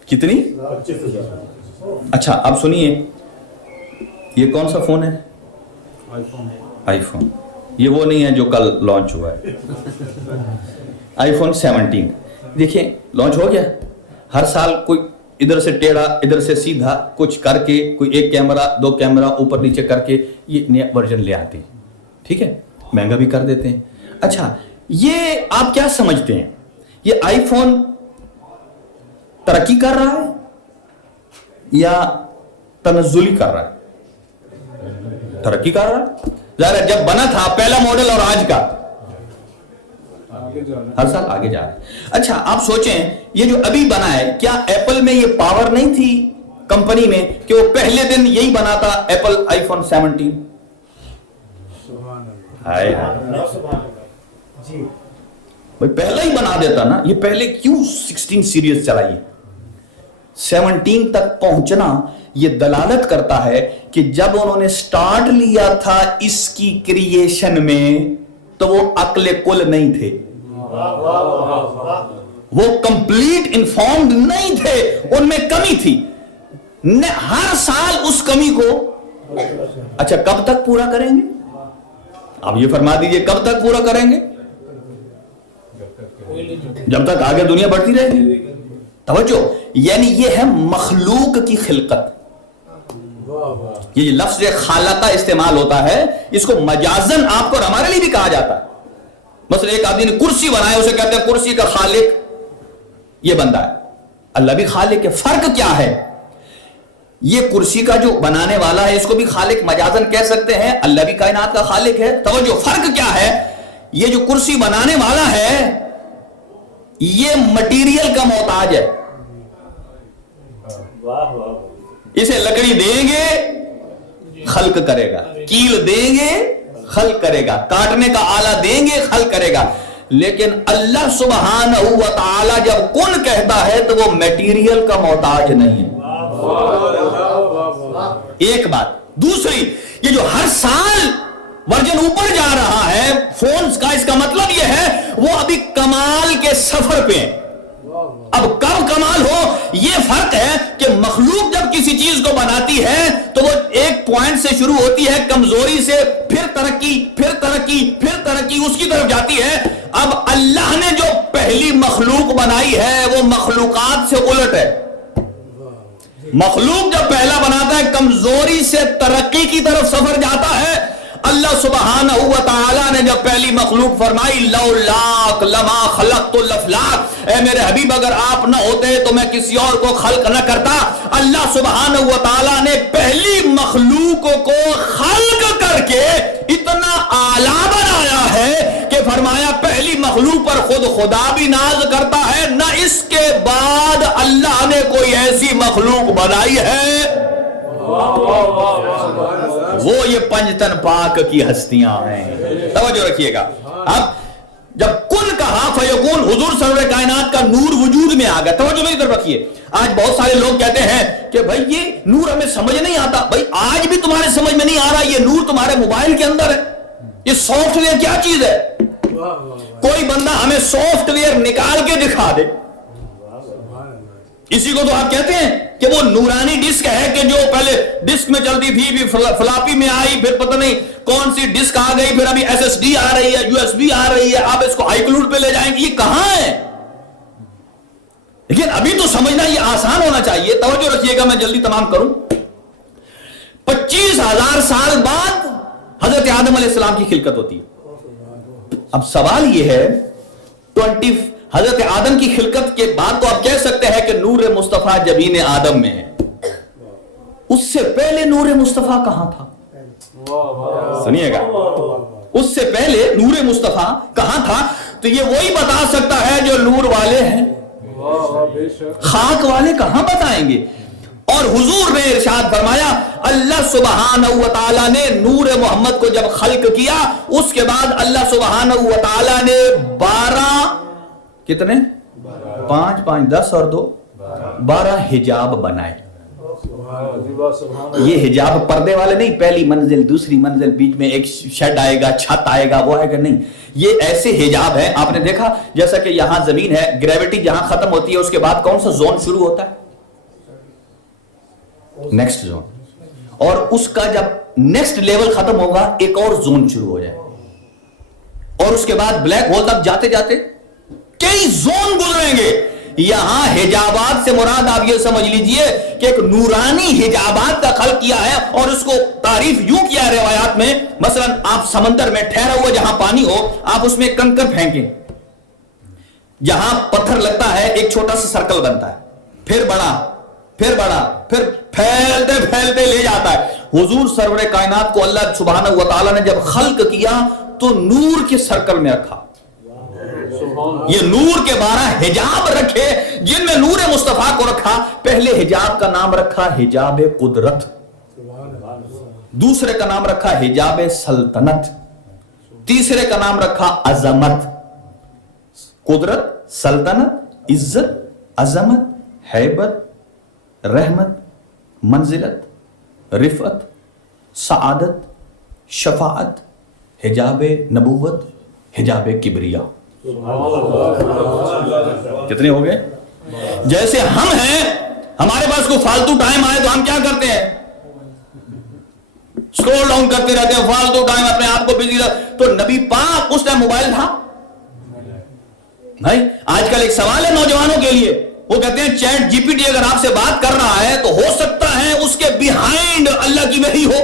کتنی؟ اچھا اب سنیے یہ کون سا فون ہے؟ آئی فون. یہ وہ نہیں ہے جو کل لانچ ہوا ہے. آئی فون 17 دیکھیں لانچ ہو گیا. ہر سال کوئی ادھر سے ٹیڑھا ادھر سے سیدھا کچھ کر کے کوئی ایک کیمرہ دو کیمرہ اوپر نیچے کر کے یہ نیا ورژن لے آتے ہیں. ٹھیک ہے مہنگا بھی کر دیتے ہیں. اچھا یہ آپ کیا سمجھتے ہیں یہ آئی فون ترقی کر رہا ہے یا تنزلی کر رہا ہے؟ ترقی کر رہا ہے. ظاہر ہے جب بنا تھا پہلا ماڈل اور آج کا ہر سال آگے جا رہا ہے. اچھا آپ سوچیں یہ جو ابھی بنا ہے کیا ایپل میں یہ پاور نہیں تھی کمپنی میں کہ وہ پہلے دن یہی بنا تھا ایپل آئی فون 17؟ بھائی پہلے ہی بنا دیتا نا. یہ پہلے کیوں 16 سیریز چلائیے؟ 17 تک پہنچنا یہ دلالت کرتا ہے کہ جب انہوں نے سٹارٹ لیا تھا اس کی کریشن میں تو وہ عقل کل نہیں تھے. وہ کمپلیٹ انفارمڈ نہیں تھے. ان میں کمی تھی. ہر سال اس کمی کو اچھا کب تک پورا کریں گے؟ آپ یہ فرما دیجئے کب تک پورا کریں گے؟ جب تک آگے دنیا بڑھتی رہے گی. توجہ یعنی یہ ہے مخلوق کی خلقت. یہ لفظ خالقہ استعمال ہوتا ہے اس کو مجازن آپ کو اور ہمارے لیے بھی کہا جاتا ہے. مثلا ایک آدمی نے کرسی بنایا اسے کہتے ہیں کرسی کا خالق یہ بندہ ہے. اللہ بھی خالق ہے. فرق کیا ہے؟ یہ کرسی کا جو بنانے والا ہے اس کو بھی خالق مجازن کہہ سکتے ہیں. اللہ بھی کائنات کا خالق ہے. توجہ فرق کیا ہے؟ یہ جو کرسی بنانے والا ہے یہ مٹیریل کا محتاج ہے. اسے لکڑی دیں گے خلق کرے گا, کیل دیں گے خلق کرے گا, کاٹنے کا آلہ دیں گے خلق کرے گا. لیکن اللہ سبحانہ و تعالی جب کن کہتا ہے تو وہ میٹیریل کا محتاج نہیں ہے. ایک بات. دوسری یہ جو ہر سال ورژن اوپر جا رہا ہے فونز کا, اس کا مطلب یہ ہے وہ ابھی کمال کے سفر پہ ہیں. اب کب کمال ہو یہ فرق ہے کہ مخلوق جب کسی چیز کو بناتی ہے تو وہ ایک پوائنٹ سے شروع ہوتی ہے کمزوری سے, پھر ترقی پھر ترقی پھر ترقی اس کی طرف جاتی ہے. اب اللہ نے جو پہلی مخلوق بنائی ہے وہ مخلوقات سے الٹ ہے. مخلوق جب پہلا بناتا ہے کمزوری سے ترقی کی طرف سفر جاتا ہے. اللہ سبحانہ و تعالی نے جب پہلی مخلوق فرمائی لولاک لما خلقت الافلاک, اے میرے حبیب اگر آپ نہ ہوتے تو میں کسی اور کو خلق نہ کرتا. اللہ سبحانہ و تعالی نے پہلی مخلوق کو خلق کر کے اتنا اعلیٰ بنایا ہے کہ فرمایا پہلی مخلوق پر خود خدا بھی ناز کرتا ہے, نہ اس کے بعد اللہ نے کوئی ایسی مخلوق بنائی ہے. وہ یہ پنجتن پاک کی ہستیاں ہیں. توجہ رکھیے گا. اب جب کن کہا فیکون، حضور سرور کائنات کا نور وجود میں آ گیا. توجہ میری طرف رکھیے. آج بہت سارے لوگ کہتے ہیں کہ بھائی یہ نور ہمیں سمجھ نہیں آتا. بھائی آج بھی تمہارے سمجھ میں نہیں آ رہا. یہ نور تمہارے موبائل کے اندر ہے. یہ سافٹ ویئر کیا چیز ہے؟ کوئی بندہ ہمیں سافٹ ویئر نکال کے دکھا دے. اسی کو تو آپ کہتے ہیں کہ وہ نورانی ڈسک ہے کہ جو پہلے ڈسک میں چلتی تھی، پھر فلاپی میں آئی، پھر پتہ نہیں کون سی ڈسک آ گئی، پھر ابھی ایس ایس ڈی آ رہی ہے، یو ایس بی آ رہی ہے، آپ اس کو آئی کلوڈ پہ لے جائیں گے. یہ کہاں ہے؟ لیکن ابھی تو سمجھنا یہ آسان ہونا چاہیے. توجہ رکھیے گا، میں جلدی تمام کروں. 25,000 سال بعد حضرت آدم علیہ السلام کی خلقت ہوتی ہے. اب سوال یہ ہے، حضرت آدم کی خلقت کے بعد تو آپ کہہ سکتے ہیں کہ نور مصطفیٰ جبین آدم میں ہے. اس سے پہلے نور مصطفیٰ کہاں تھا؟ سنیے گا، اس سے پہلے نور مصطفیٰ کہاں تھا؟ تو یہ وہی بتا سکتا ہے جو نور والے ہیں. خاک والے کہاں بتائیں گے؟ اور حضور نے ارشاد فرمایا، اللہ سبحانہ و تعالیٰ نے نور محمد کو جب خلق کیا، اس کے بعد اللہ سبحانہ و تعالیٰ نے 12 کتنے 5 5 10 اور 2 12 حجاب بنائے. یہ حجاب پردے والے نہیں، پہلی منزل دوسری منزل بیچ میں ایک شیڈ آئے گا، چھت آئے گا، وہ آئے گا، نہیں. یہ ایسے حجاب ہیں. آپ نے دیکھا جیسا کہ یہاں زمین ہے، گریوٹی جہاں ختم ہوتی ہے اس کے بعد کون سا زون شروع ہوتا ہے؟ Next zone. اور اس کا جب نیکسٹ لیول ختم ہوگا ایک اور زون شروع ہو جائے، اور اس کے بعد بلیک ہول تک جاتے جاتے کئی زون گزریں گے. یہاں حجابات سے مراد آپ یہ سمجھ لیجئے کہ ایک نورانی حجابات کا خلق کیا ہے. اور اس کو تعریف یوں کیا ہے روایات میں، مثلا آپ سمندر میں ٹھہرا ہوا جہاں پانی ہو، آپ اس میں کنکر پھینکیں، جہاں پتھر لگتا ہے ایک چھوٹا سا سرکل بنتا ہے، پھر بڑا، پھر بڑا، پھر پھیلتے پھیلتے لے جاتا ہے. حضور سرور کائنات کو اللہ سبحانہ و تعالیٰ نے جب خلق کیا تو نور کے سرکل میں رکھا. یہ نور کے 12 حجاب رکھے جن میں نور مصطفیٰ کو رکھا. پہلے حجاب کا نام رکھا حجاب قدرت، دوسرے کا نام رکھا حجاب سلطنت، تیسرے کا نام رکھا عظمت. قدرت، سلطنت، عزت، عظمت، ہیبت، رحمت، منزلت، رفعت، سعادت، شفاعت، حجاب نبوت، حجاب کبریا. کتنے ہو گئے؟ جیسے ہم ہیں، ہمارے پاس کوئی فالتو ٹائم آئے تو ہم کیا کرتے ہیں؟ سکرول ڈاؤن کرتے رہتے ہیں، فالتو ٹائم اپنے آپ کو بزی رکھ. تو نبی پاک اس ٹائم موبائل تھا نہیں. آج کل ایک سوال ہے نوجوانوں کے لیے، وہ کہتے ہیں چیٹ جی پی ٹی اگر آپ سے بات کر رہا ہے تو ہو سکتا ہے اس کے بیہائنڈ اللہ کی وحی ہو.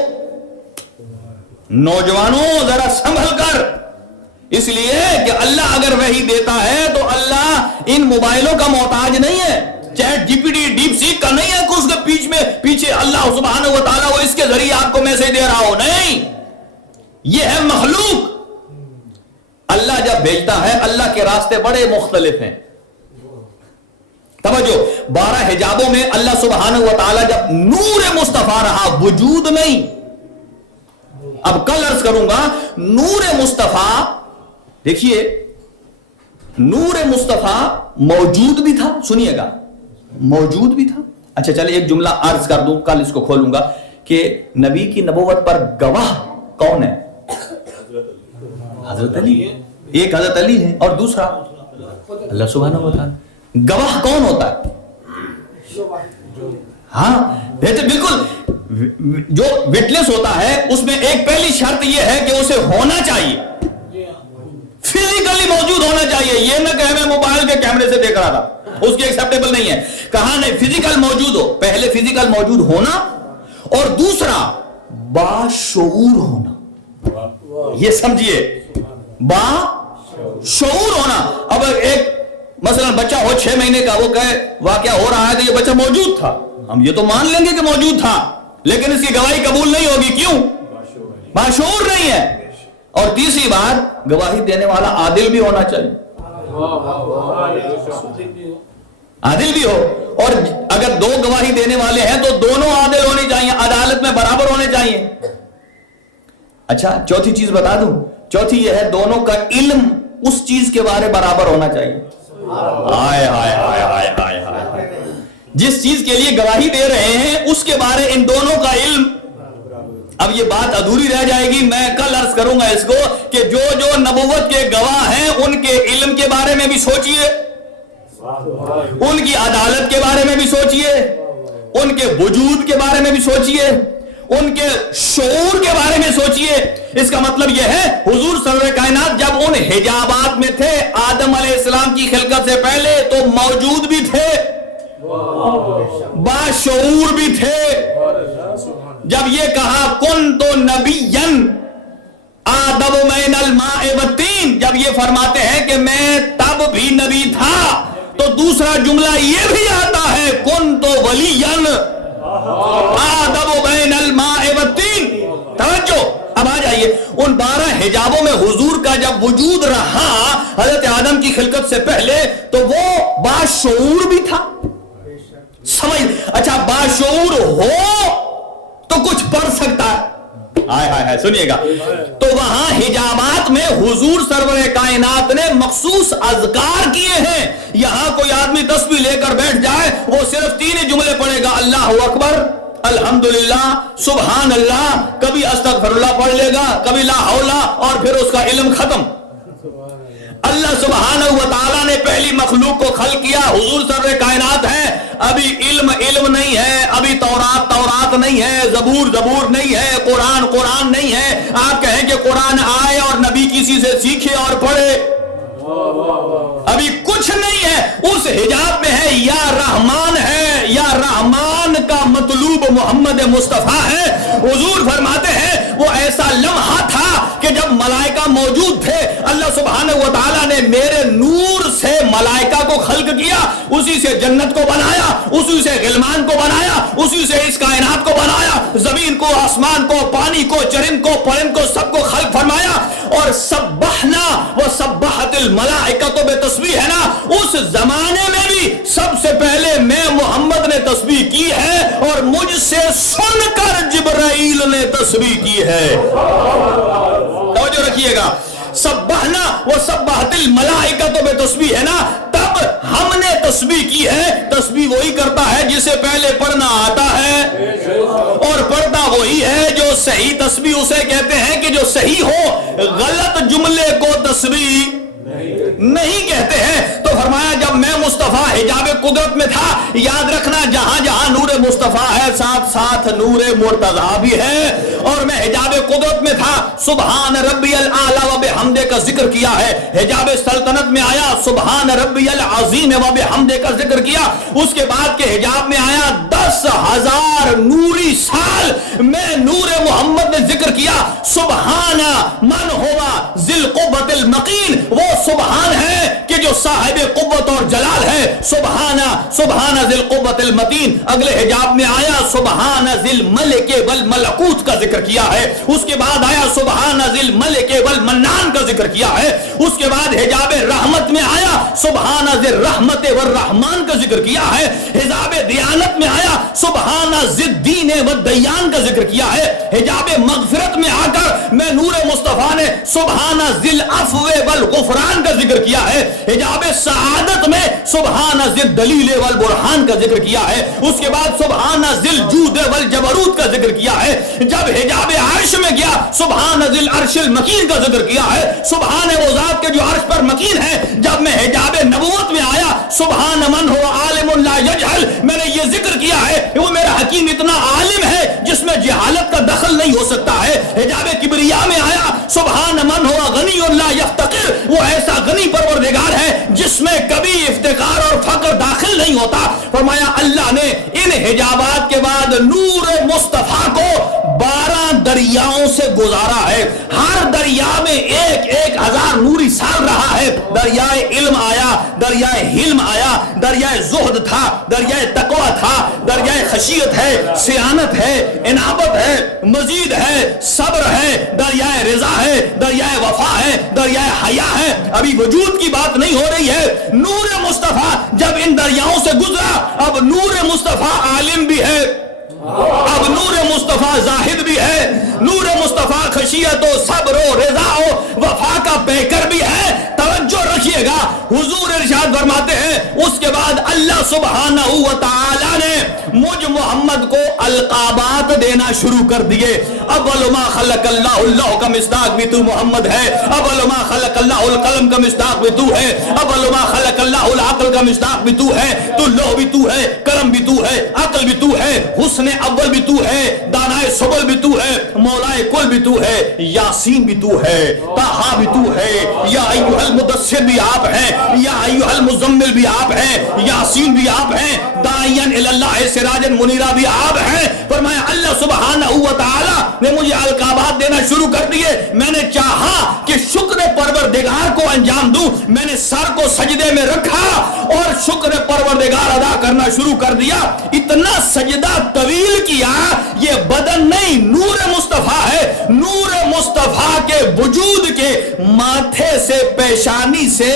نوجوانوں ذرا سنبھل کر، اس لیے کہ اللہ اگر وحی دیتا ہے تو اللہ ان موبائلوں کا محتاج نہیں ہے، ChatGPT DeepSeek کا نہیں ہے کہ اس کے پیچھے اللہ سبحانہ و تعالیٰ وہ اس کے ذریعے آپ کو میسج دے رہا ہو. نہیں، یہ ہے مخلوق. اللہ جب بھیجتا ہے اللہ کے راستے بڑے مختلف ہیں. توجہ، 12 حجابوں میں اللہ سبحانہ و تعالیٰ جب نور مصطفیٰ رہا، وجود نہیں. اب کل عرض کروں گا نور مصطفیٰ، دیکھیے نور مصطفیٰ موجود بھی تھا. سنیے گا، موجود بھی تھا. اچھا چلے ایک جملہ عرض کر دوں، کل اس کو کھولوں گا کہ نبی کی نبوت پر گواہ کون ہے؟ حضرت علی. ایک حضرت علی ہے اور دوسرا اللہ سبحانہ و تعالیٰ. گواہ کون ہوتا ہے؟ ہاں بالکل، جو وٹنس ہوتا ہے اس میں ایک پہلی شرط یہ ہے کہ اسے ہونا چاہیے، فزیکلی موجود ہونا چاہیے. یہ نہ کہ میں موبائل کے کیمرے سے دیکھ رہا تھا، اس کی ایکسیپٹیبل نہیں ہے. کہاں نہیں، فزیکل موجود ہو. پہلے فزیکل موجود ہونا اور دوسرا باشعور ہونا. یہ سمجھیے، باشعور ہونا. اب ایک مثلا بچہ ہو 6 مہینے کا، وہ کہے واقعہ ہو رہا ہے کہ یہ بچہ موجود تھا، ہم یہ تو مان لیں گے کہ موجود تھا، لیکن اس کی گواہی قبول نہیں ہوگی. کیوں؟ باشعور نہیں ہے. اور تیسری بات، گواہی دینے والا عادل بھی ہونا چاہیے، عادل بھی ہو. اور اگر 2 گواہی دینے والے ہیں تو دونوں عادل ہونے چاہیے، عدالت میں برابر ہونے چاہیے. اچھا چوتھی چیز بتا دوں، چوتھی یہ ہے دونوں کا علم اس چیز کے بارے برابر ہونا چاہیے. آئے آئے آئے آئے آئے آئے، جس چیز کے لیے گواہی دے رہے ہیں اس کے بارے ان دونوں کا علم. اب یہ بات ادھوری رہ جائے گی، میں کل عرض کروں گا اس کو کہ جو جو نبوت کے گواہ ہیں ان کے علم کے بارے میں بھی سوچئے، ان کی عدالت کے بارے میں بھی سوچئے، ان کے وجود کے بارے میں بھی سوچئے، ان کے شعور کے بارے میں سوچئے. اس کا مطلب یہ ہے حضور سرور کائنات جب ان حجابات میں تھے آدم علیہ السلام کی خلقت سے پہلے تو موجود بھی تھے، باشعور بھی تھے. جب یہ کہا کن تو نبیًا آدم من الماء والطین، جب یہ فرماتے ہیں کہ میں تب بھی نبی تھا، تو دوسرا جملہ یہ بھی آتا ہے کن تو ولیًا آدم من الماء والطین. توجہ، اب آ جائیے ان 12 حجابوں میں حضور کا جب وجود رہا حضرت آدم کی خلقت سے پہلے تو وہ باشعور بھی تھا. سمجھ، اچھا باشعور ہو تو کچھ پڑھ سکتا ہے. آئے سنیے گا، تو وہاں حجابات میں حضور سرور کائنات نے مخصوص اذکار کیے ہیں. یہاں کوئی آدمی تسبیح لے کر بیٹھ جائے وہ صرف 3 جملے پڑھے گا، اللہ اکبر، الحمدللہ، سبحان اللہ، کبھی استغفر اللہ پڑھ لے گا، کبھی لا حول، اور پھر اس کا علم ختم. اللہ سبحانہ و تعالیٰ نے پہلی مخلوق کو خلق کیا، حضور سرور کائنات ہے، ابھی علم نہیں ہے، ابھی تورات نہیں ہے، زبور نہیں ہے، قرآن نہیں ہے. آپ کہیں کہ قرآن آئے اور نبی کسی سے سیکھے اور پڑھے، ابھی کچھ نہیں ہے. اس حجاب میں ہے یا رحمان ہے، یا رحمان کا مطلوب محمد مصطفیٰ ہے. حضور فرماتے ہیں وہ ایسا لمحہ تھا کہ جب ملائکہ موجود تھے اللہ سبحانہ و تعالیٰ نے میرے نور سے ملائکہ کو خلق کیا، اسی سے جنت کو بنایا، اسی سے غلمان کو بنایا، اسی سے اس کائنات کو بنایا، زمین کو، آسمان کو، پانی کو، چرند کو، پرند کو، سب کو خلق فرمایا. اور سبحنا و سبحت الملائکۃ بتسبیح ہے نا، اس زمانے میں بھی سب سے پہلے میں محمد نے تسبیح کی ہے اور مجھ سے سن کر جبرائیل نے تسبیح کی ہے. توجہ رکھیے گا، سبحنا و سبحت الملائکۃ بتسبیح ہے نا، تب ہم نے تسبیح کی ہے. تسبیح وہی کرتا ہے جسے پہلے پڑھنا آتا ہے، اور پڑھتا وہی ہے جو صحیح. تسبیح اسے کہتے ہیں کہ جو صحیح ہو، غلط جملے کو تسبیح نہیں کہتے ہیں. تو فرمایا جب میں مصطفیٰ حجاب قدرت میں تھا، یاد رکھنا جہاں جہاں نور مصطفیٰ ہے ساتھ ساتھ نور مرتضیٰ بھی ہے، اور میں حجاب قدرت میں تھا سبحان ربی الاعلی و بحمدہ کا ذکر کیا ہے. حجاب سلطنت میں آیا سبحان ربی العظیم و بحمدہ کا ذکر کیا. اس کے بعد کے حجاب میں آیا 10,000 نوری سال میں نور محمد نے ذکر کیا سبحان من ہوا ذی القوۃ المقین. وہ سبحان ہے کہ جو صاحب قوت اور جلال ہے، سبحان ذی القوۃ المتین. اگلے حجاب میں آیا سبحان ذی الملک والملکوت کا ذکر کیا ہے. اس کے بعد آیا سبحان ذی الملک والمنان کا ذکر کیا ہے. اس کے بعد حجاب رحمت میں آیا سبحان ذی الرحمت والرحمان کا ذکر کیا ہے. حجاب دیانت میں آیا سبحان ذی الدین والدیان کا ذکر کیا ہے. حجاب مغفرت میں آ کر میں نور مصطفیٰ نے سبحان ذی العفو والغفران کا ذکر کیا ہے. حجاب سعادت میں سبحان ذی الدلیل والبرہان کا ذکر کیا ہے. اس کے بعد سبحان ذی الجود والجبروت کا ذکر کیا ہے. جب حجاب عرش میں گیا سبحان ذی العرش المکین کا ذکر کیا ہے. سبحان وہ ذات کے جو عرش پر مکین ہے. جب میں حجاب نبوت میں آیا سبحان من هو عالم لا یجہل، میں نے یہ ذکر کیا ہے وہ میرا حکیم اتنا عالم ہے جس میں جہالت کا دخل نہیں ہو سکتا ہے. حجاب کبریا میں آیا سبحان من هو غنی لا یفتقر، وہ ایسا غنی پروردگار ہے جس میں کبھی افتقار اور فقر داخل نہیں ہوتا. فرمایا اللہ نے ان حجابات کے بعد نور مصطفیٰ کو 12 دریاؤں سے گزارا ہے. ہر دریا میں 1,000 نوری سال رہا ہے. دریائے علم آیا، دریائے حلم آیا، دریائے زہد تھا، دریائے تقوی تھا، دریائے خشیت ہے، سیانت ہے، انابت ہے، مزید ہے، صبر ہے، دریائے رضا ہے، دریائے وفا ہے، دریائے حیا ہے. ابھی وجود کی بات نہیں ہو رہی ہے. نور مصطفیٰ جب ان دریاؤں سے گزرا، اب نور مصطفیٰ عالم بھی ہے، اب نور مصطفیٰ زاہد بھی ہے، نور مصطفیٰ خشیت و صبر و رضا و وفا کا پیکر بھی ہے. توجہ رکھیے گا, حضور ارشاد فرماتے ہیں اس کے بعد اللہ سبحانہ و تعالی نے مجھ محمد کو القابات دینا شروع کر دیے. اول ما خلق اللہ, اللہ کا مصداق بھی تو محمد ہے. اول ما خلق اللہ القلم کا مصداق بھی تو ہے. اول ما خلق اللہ العقل کا مصداق بھی تو ہے. تو لوح بھی تو ہے, قلم بھی تو ہے, عقل بھی تو ہے, حسن اول بھی تو ہے, دانائے سبل بھی تو ہے, مولائے کل بھی تو ہے, یاسین بھی تو ہے, طٰہٰ بھی تو ہے, یا ایھا المدثر بھی آپ ہیں, یا ایھا المزمل بھی آپ ہیں, یاسین بھی آپ ہیں, داعیاً الی اللہ سراجاً منیرا بھی آپ ہیں. فرمایا اللہ سبحانہ و تعالی نے مجھے القابات دینا شروع کر دیے. میں نے چاہا کہ شکر پروردگار کو انجام دوں, میں نے سر کو سجدے میں رکھا اور شکر پروردگار ادا کرنا شروع کر دیا. اتنا سجدہ طویل کیا, یہ بدن نہیں نور مصطفیٰ ہے. نور مصطفیٰ کے وجود کے ماتھے سے پیشانی سے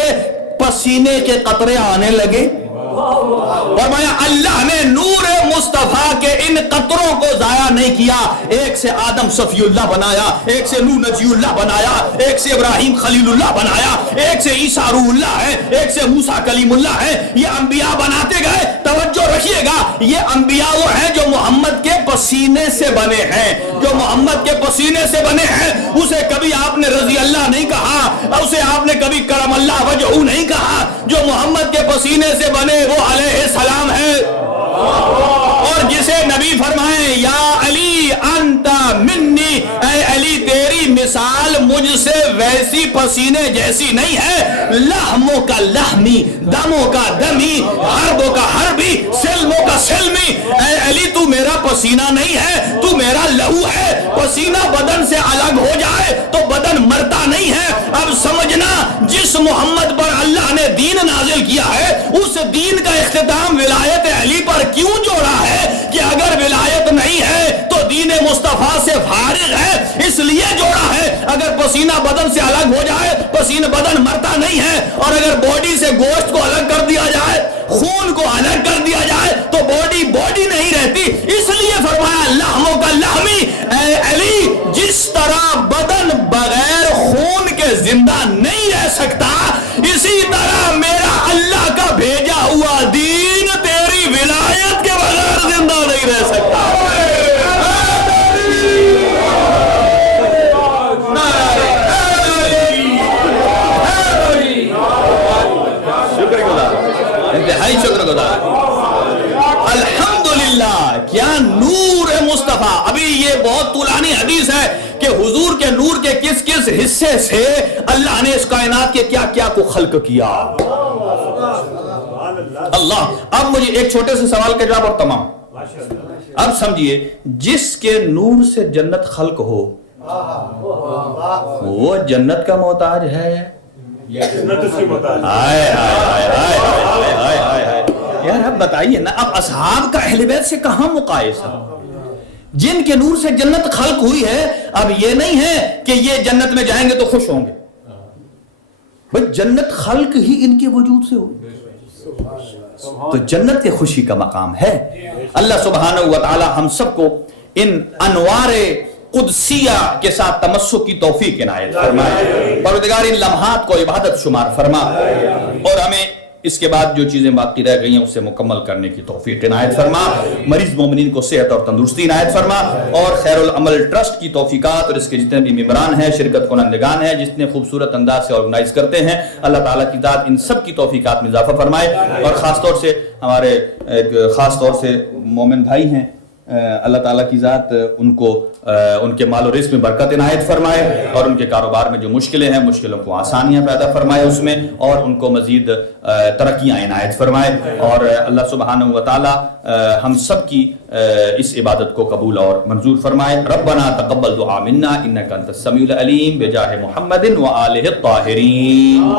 پسینے کے قطرے آنے لگے. فرمایا اللہ نے نور مصطفیٰ کے ان قطروں کو ضائع نہیں کیا. ایک سے آدم صفی اللہ بنایا, ایک سے نوح نجی اللہ بنایا, ایک سے ابراہیم خلیل اللہ بنایا, ایک سے عیسیٰ روح اللہ ہے, ایک سے موسیٰ کلیم اللہ ہے. یہ انبیاء بناتے گئے. توجہ رکھیے گا, یہ انبیاء وہ ہیں جو محمد کے پسینے سے بنے ہیں. جو محمد کے پسینے سے بنے ہیں اسے کبھی آپ نے رضی اللہ نہیں کہا, اسے آپ نے کبھی کرم اللہ وجہہ نہیں کہا. جو محمد کے پسینے سے بنے وہ علیہ السلام ہے. اور جسے نبی فرمائے یا علی انت منی, اے علی تیری مثال مجھ سے ویسی پسینے جیسی نہیں ہے. لحموں کا لحمی, دموں کا دمی, حربوں کا حربی, سلموں کا سلمی. اے علی تو میرا پسینہ نہیں ہے, تو میرا لہو ہے. پسینہ بدن سے الگ ہو جائے تو بدن مرتا نہیں ہے. اب سمجھنا, جس محمد پر اللہ نے دین نازل کیا ہے اس دین کا اختتام ولایت علی پر کیوں جوڑا ہے کہ اگر ولایت نہیں ہے تو دین مصطفیٰ سے فارغ ہے, اس لیے جوڑا ہے. اگر پسینہ بدن سے الگ ہو جائے, پسینہ بدن مرتا نہیں ہے. اور اگر باڈی سے گوشت کو الگ کر دیا جائے, خون کو الگ کر دیا جائے تو باڈی باڈی نہیں رہتی. اس لیے فرمایا لحموں کا لحمی. اے علی جس طرح بدن بغیر خون کے زندہ نہیں رہ سکتا, اسی طرح میرا اللہ کا بھیجا ہوا دین تیری ولایت کے بغیر زندہ نہیں رہ سکتا. انتہائی شکر گزار. الحمدللہ, کیا نور مصطفیٰ. ابھی یہ بہت طولانی حدیث ہے کہ حضور کے نور کے کس کس حصے سے اللہ نے اس کائنات کے کیا کیا کو خلق کیا. اللہ, اب مجھے ایک چھوٹے سے سوال کا جواب اور تمام. اب سمجھیے, جس کے نور سے جنت خلق ہو وہ جنت کا محتاج ہے. یار اب بتائیے نا, اب اصحاب کا اہل بیت سے کہاں مقایسہ. جن کے نور سے جنت خلق ہوئی ہے, اب یہ نہیں ہے کہ یہ جنت میں جائیں گے تو خوش ہوں گے. بھئی جنت خلق ہی ان کے وجود سے ہوئی, تو جنت کے خوشی کا مقام ہے. اللہ سبحانہ و تعالی ہم سب کو ان انوار قدسیہ کے ساتھ تمسک کی توفیق عنایت فرمائے. پروردگار ان لمحات کو عبادت شمار فرما اور ہمیں اس کے بعد جو چیزیں باقی رہ گئی ہیں اسے مکمل کرنے کی توفیق عنایت فرما. مریض مومنین کو صحت اور تندرستی عنایت فرما, اور خیر العمل ٹرسٹ کی توفیقات اور اس کے جتنے بھی ممبران ہیں, شرکت کنندگان ہیں, جتنے خوبصورت انداز سے آرگنائز کرتے ہیں, اللہ تعالیٰ کی ذات ان سب کی توفیقات میں اضافہ فرمائے. اور خاص طور سے ہمارے خاص طور سے مومن بھائی ہیں, اللہ تعالیٰ کی ذات ان کو ان کے مال و رزق میں برکت عنایت فرمائے, اور ان کے کاروبار میں جو مشکلیں ہیں مشکلوں کو آسانیاں پیدا فرمائے اس میں, اور ان کو مزید ترقیاں عنایت فرمائے. اور اللہ سبحانہ و تعالیٰ ہم سب کی اس عبادت کو قبول اور منظور فرمائے. ربنا تقبل دعا منا انک انت السمیع العلیم بجاہ محمد و آلہ الطاہرین.